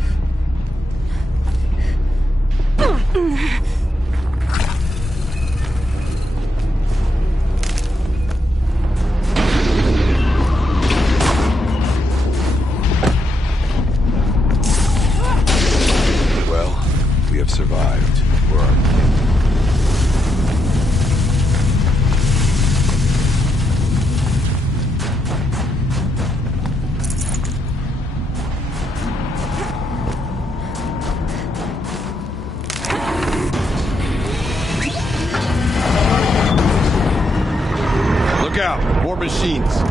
Well, we have survived. Where are we? Look out! More machines!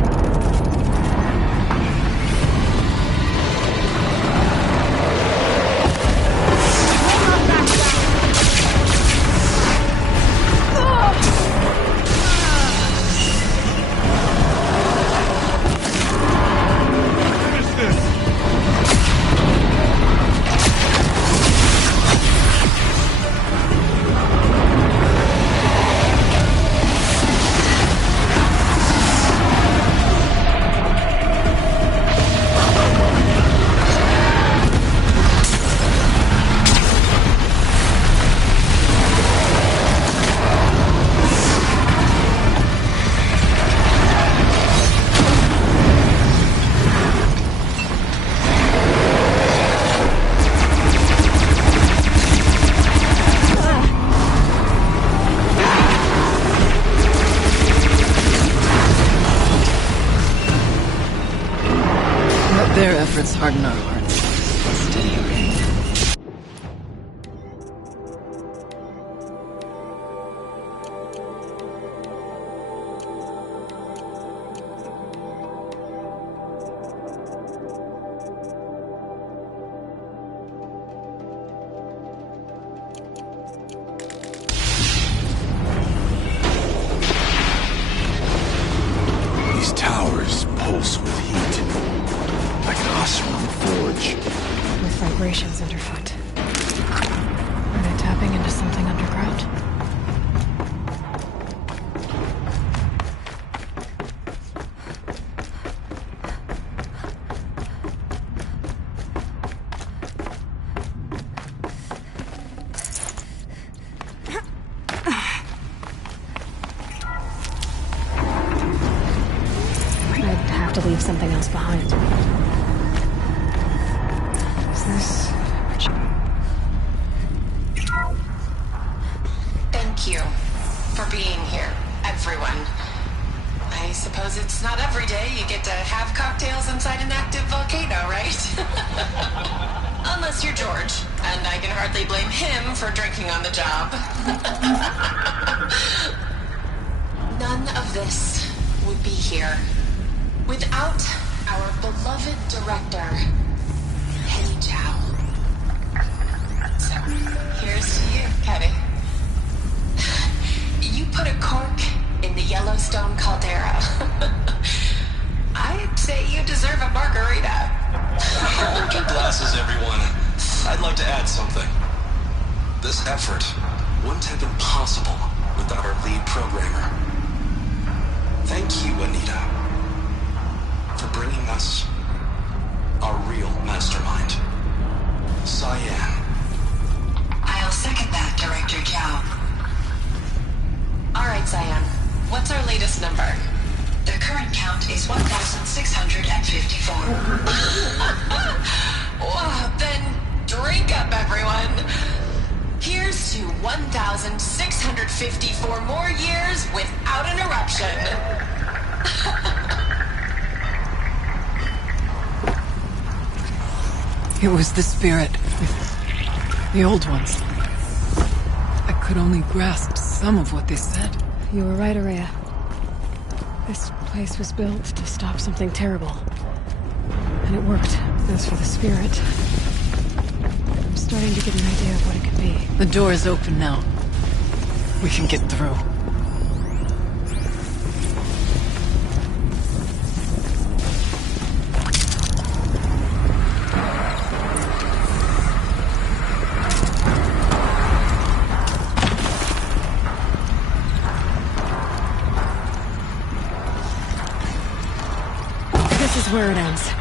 Their efforts harden our hearts. Steady, okay? These towers pulse with heat. Like an Osram forge. With vibrations underfoot. Are they tapping into something underground? I'd have to leave something else behind. Is this... Thank you for being here, everyone. I suppose it's not every day you get to have cocktails inside an active volcano, right? Unless you're George, and I can hardly blame him for drinking on the job. None of this would be here without our beloved director, Penny Chow. So, here's to you, Kenny. You put a cork in the Yellowstone caldera. I'd say you deserve a margarita. Hold your glasses, everyone. I'd like to add something. This effort wouldn't have been possible without our lead programmer. Thank you, Anita, for bringing us our real mastermind, Cyan. I'll second that, Director Chow. All right, Cyan. What's our latest number? The current count is 1,654. Well, then drink up, everyone. Here's to 1,654 more years without an eruption. It was the spirit. The old ones. I could only grasp some of what they said. You were right, Araya. This place was built to stop something terrible. And it worked. As for the spirit, I'm starting to get an idea of what it could be. The door is open now. We can get through. is where it ends.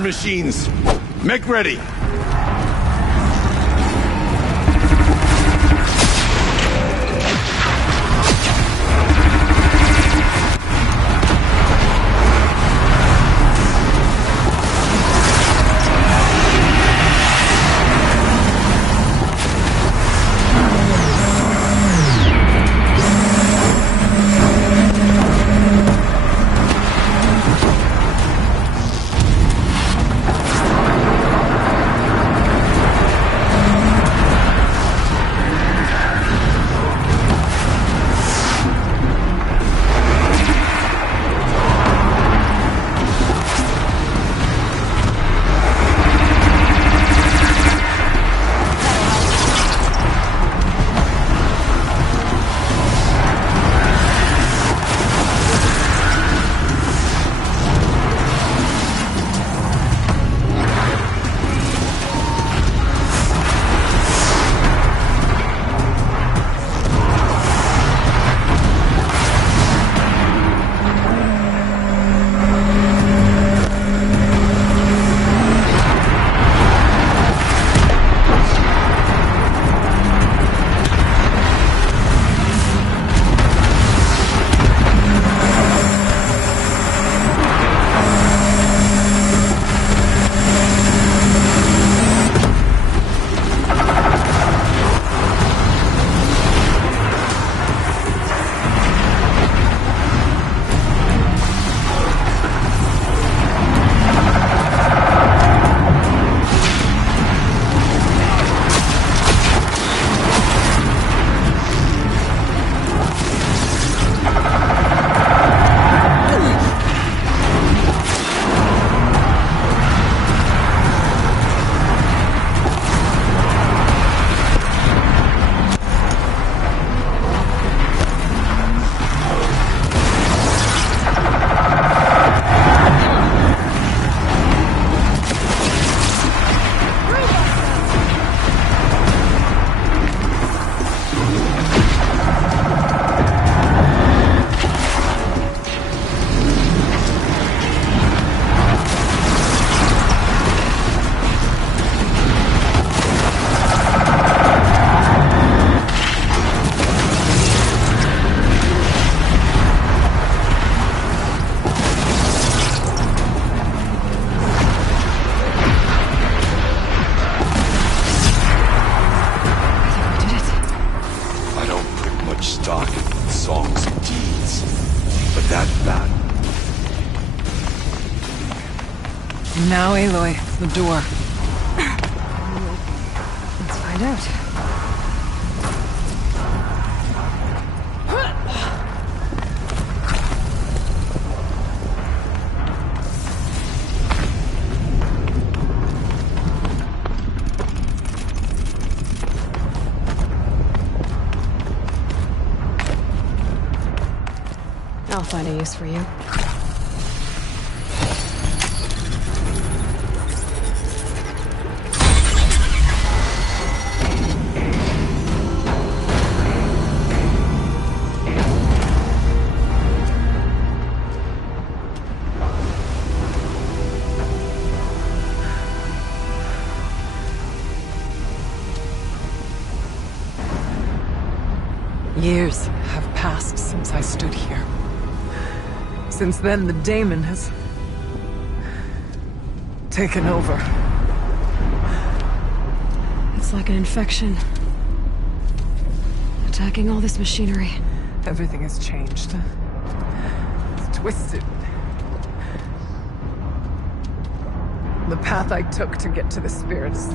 machines. Make ready. Now, Aloy, the door. Let's find out. I'll find a use for you. Years have passed since I stood here. Since then, the daemon has taken over. It's like an infection. Attacking all this machinery. Everything has changed. It's twisted. The path I took to get to the spirits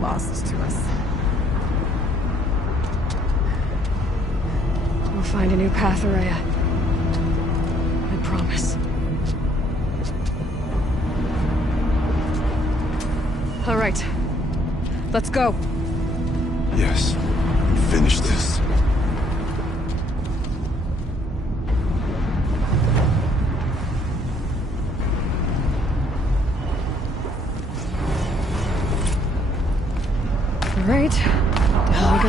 lost to us. We'll find a new path, Araya. I promise. All right. Let's go. Yes. Finish this. All right. Down we go.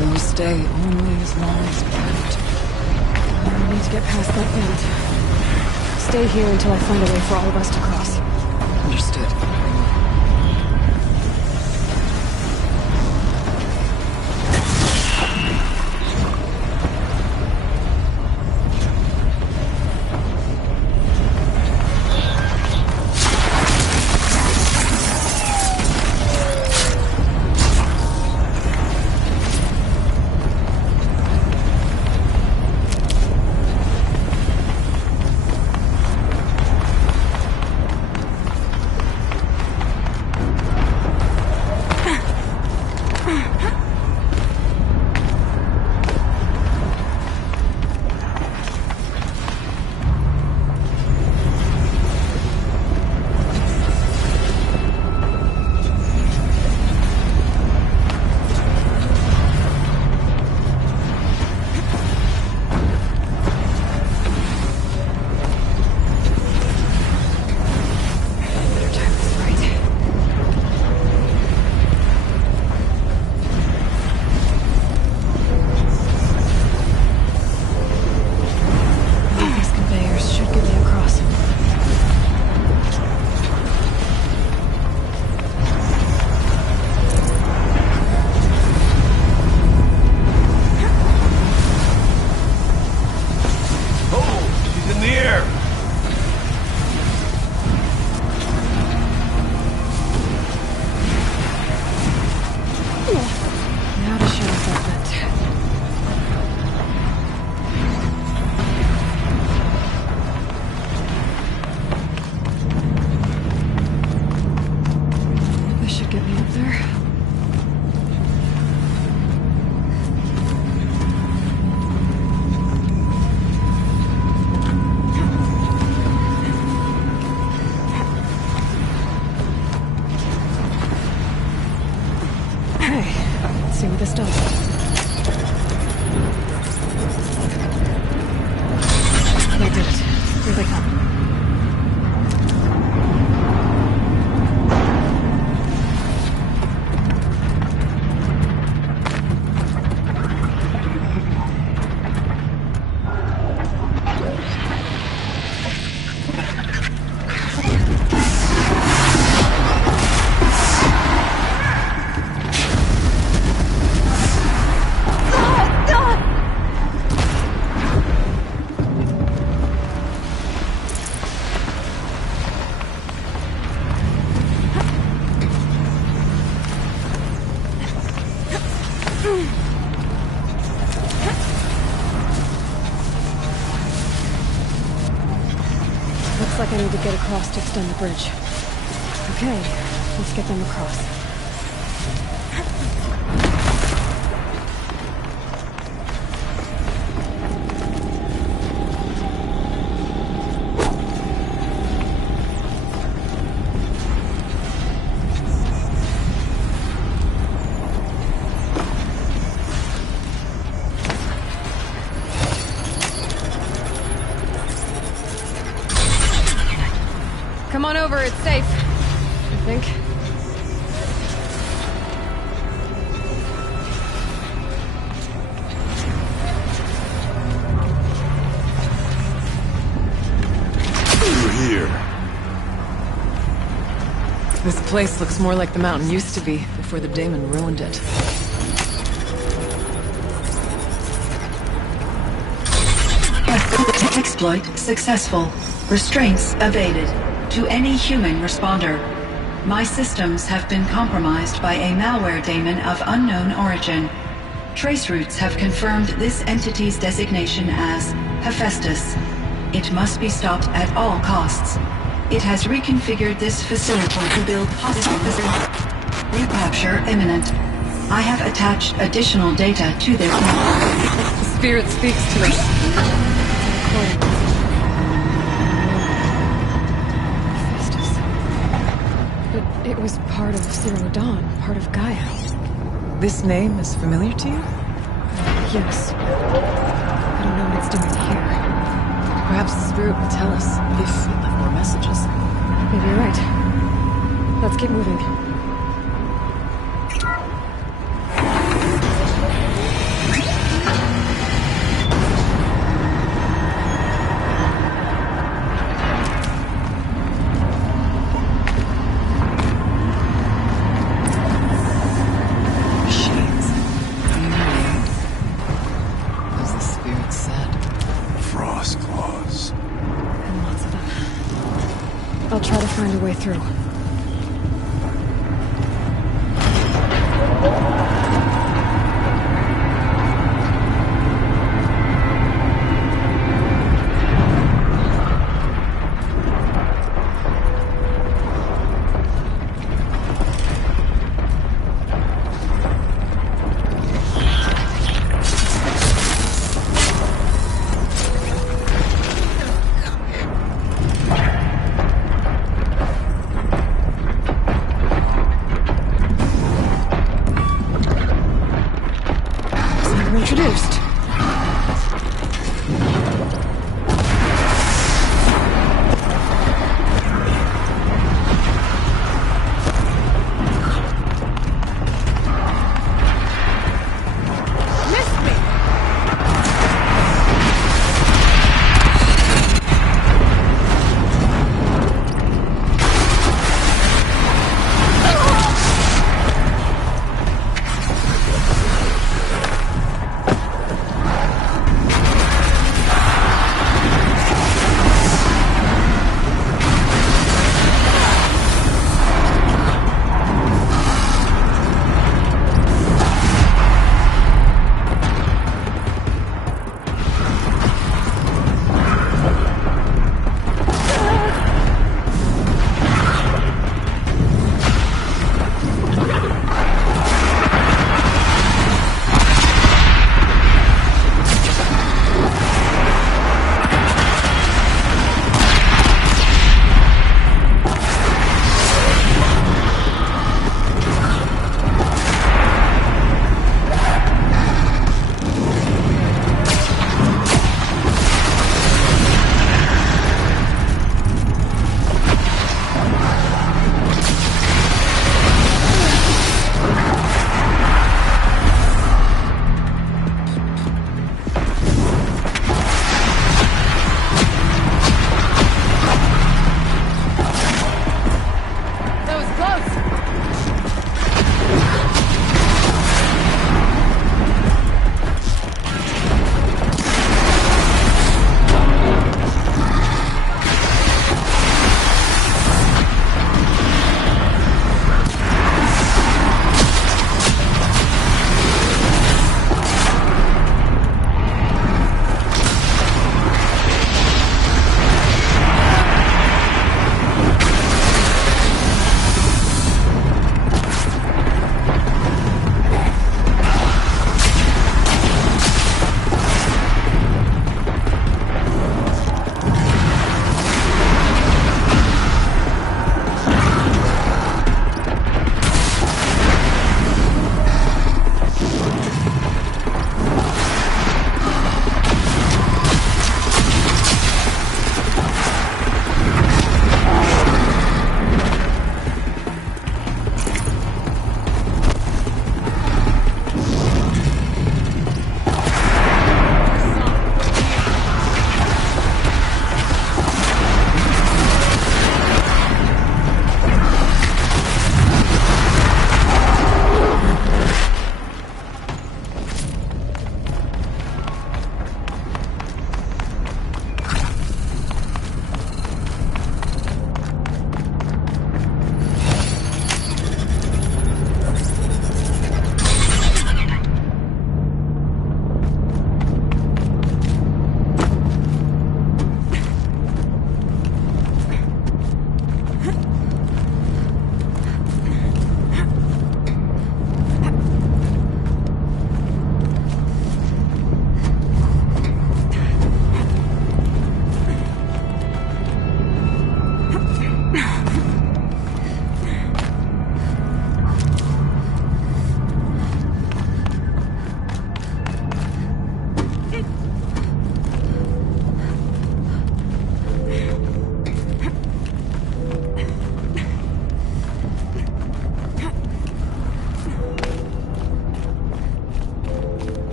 We will stay only as long as we have to. We need to get past that bend. Stay here until I find a way for all of us to cross. Understood. See what this does. That did it. Here they come. Looks like I need to get across to extend the bridge. Okay, let's get them across. Come on over, it's safe. I think. You're here. This place looks more like the mountain used to be before the Daemon ruined it. Exploit successful. Restraints evaded. To any human responder, my systems have been compromised by a malware daemon of unknown origin. Trace routes have confirmed this entity's designation as Hephaestus. It must be stopped at all costs. It has reconfigured this facility to build possible recapture imminent. I have attached additional data to their The spirit speaks to us. It was part of Zero Dawn, part of Gaia. This name is familiar to you? Yes. I don't know what it's doing here. Perhaps the spirit will tell us if we left more messages. Maybe you're right. Let's keep moving. I'll try to find a way through. Introduced.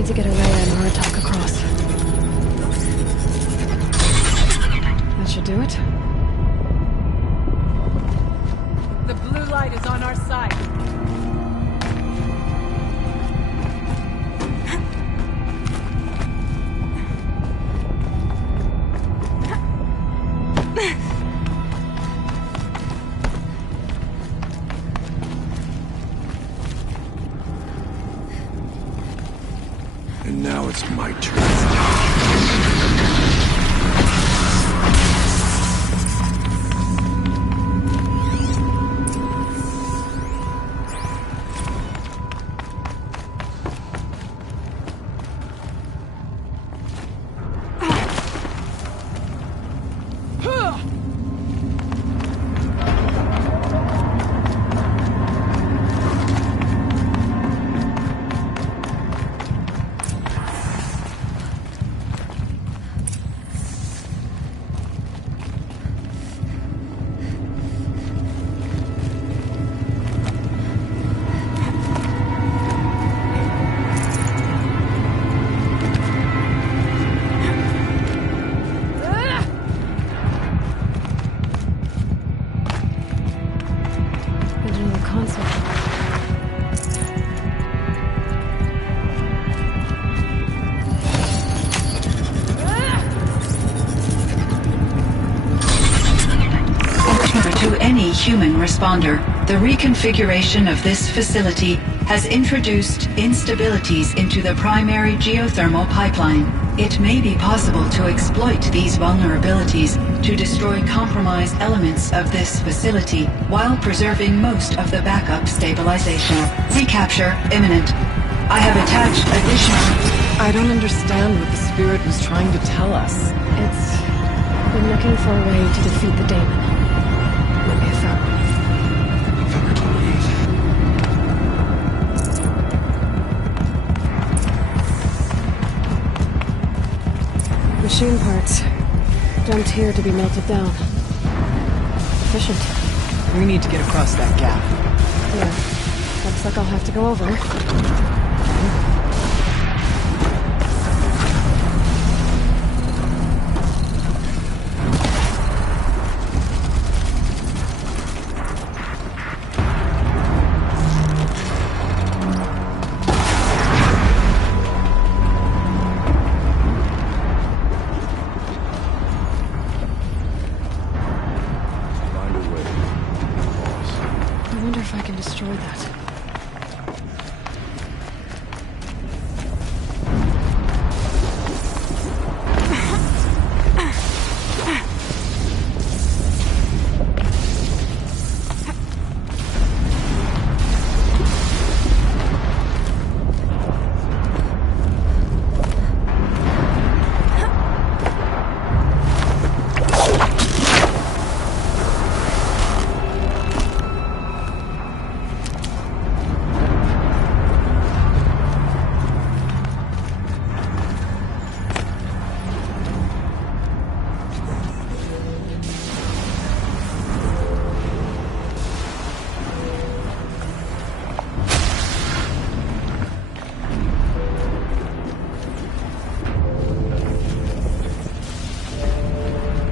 need to get a lay on Aratak across. That should do it. The blue light is on our side. it's my turn. Digital console. To any human responder, the reconfiguration of this facility has introduced instabilities into the primary geothermal pipeline. It may be possible to exploit these vulnerabilities to destroy compromised elements of this facility while preserving most of the backup stabilization. Recapture imminent. I have attached additional... I don't understand what the spirit was trying to tell us. It's been looking for a way to defeat the daemon. Maybe I found one. Machine parts. Dumped here to be melted down. Efficient. We need to get across that gap. Yeah. Looks like I'll have to go over. I wonder if I can destroy that.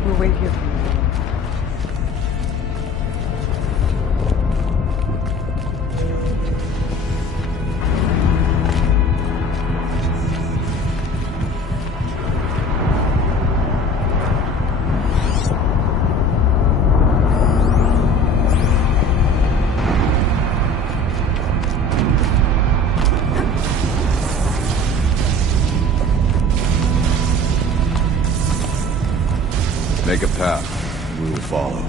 We'll wait here. Make a path. We will follow.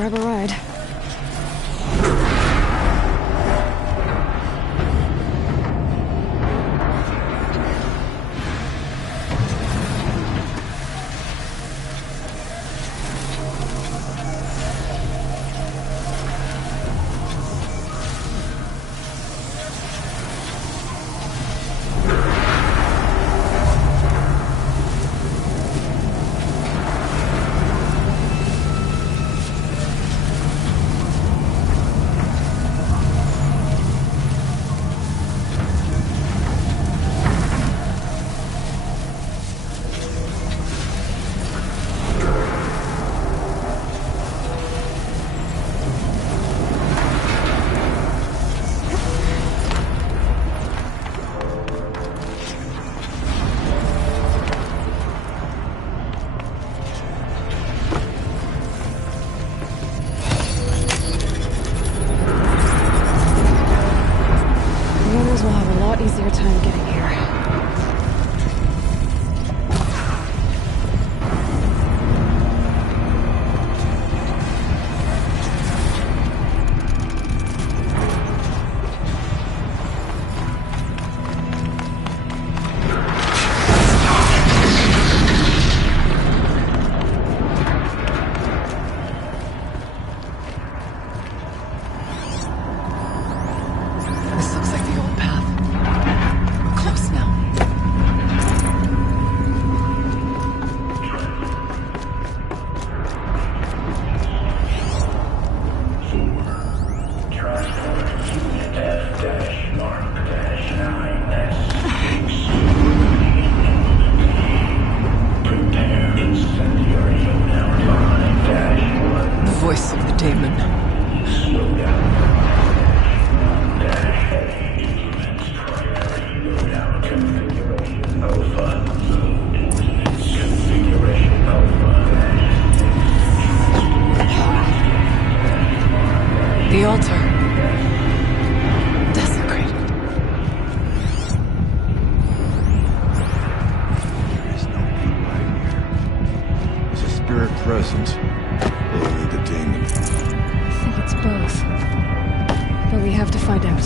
grab a ride. Easier time getting here. This looks like the old path. We're close now. The voice of the daemon. The altar. Desecrated. There is no blue light here. Is a spirit present? Or only the daemon? I think it's both. But we have to find out.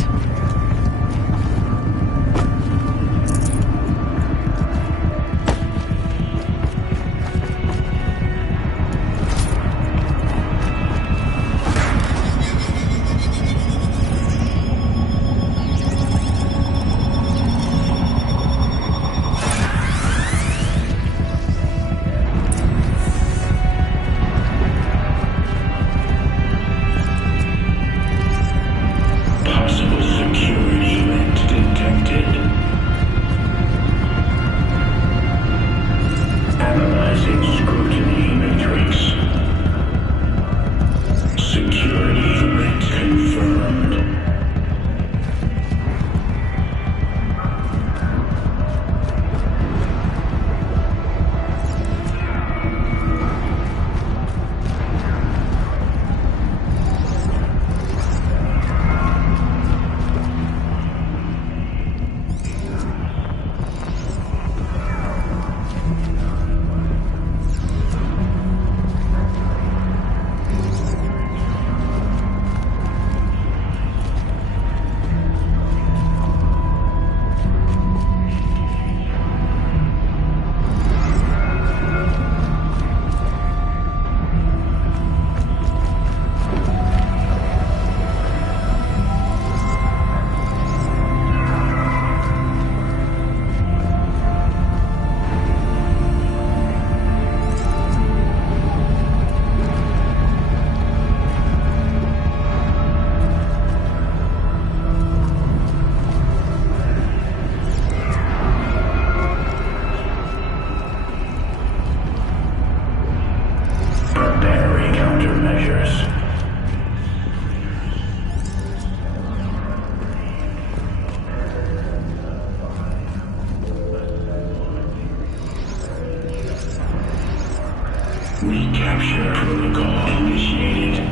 Recapture protocol initiated.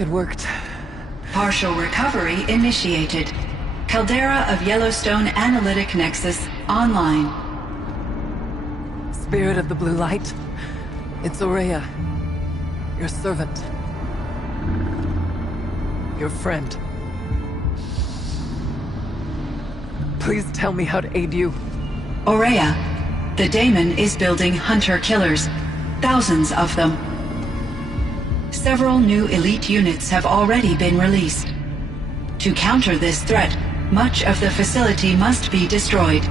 It worked. Partial recovery initiated. Caldera of Yellowstone Analytic Nexus online. Spirit of the blue light. It's Aurea. Your servant. Your friend. Please tell me how to aid you. Aurea, the daemon is building hunter-killers. Thousands of them. Several new elite units have already been released. To counter this threat, much of the facility must be destroyed.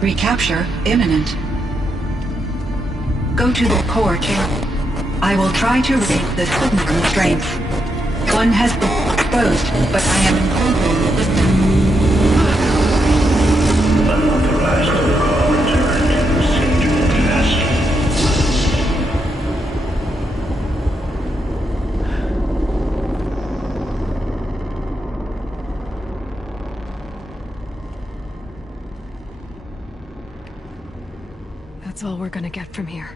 Recapture imminent. Go to the core chamber. I will try to raise the signal strength. One has been exposed, but I am improving. Unauthorized protocol returned to scheduled capacity. That's all we're gonna get from here.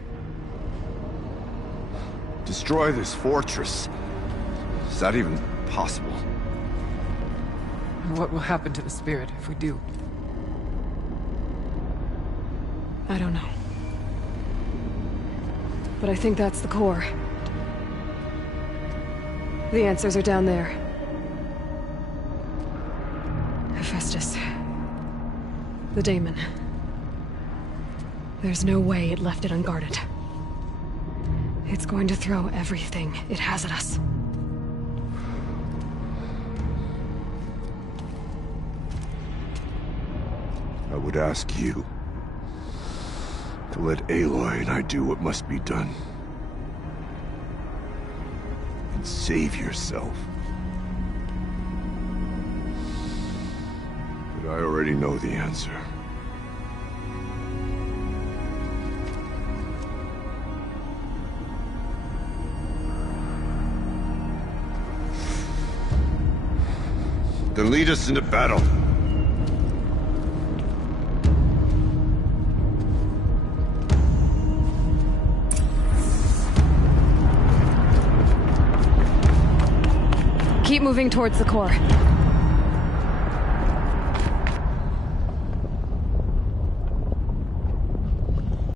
Destroy this fortress. Is that even possible? What will happen to the spirit if we do? I don't know. But I think that's the core. The answers are down there. Hephaestus. The daemon. There's no way it left it unguarded. It's going to throw everything it has at us. I would ask you to let Aloy and I do what must be done. And save yourself. But I already know the answer. Then lead us into battle. Keep moving towards the core.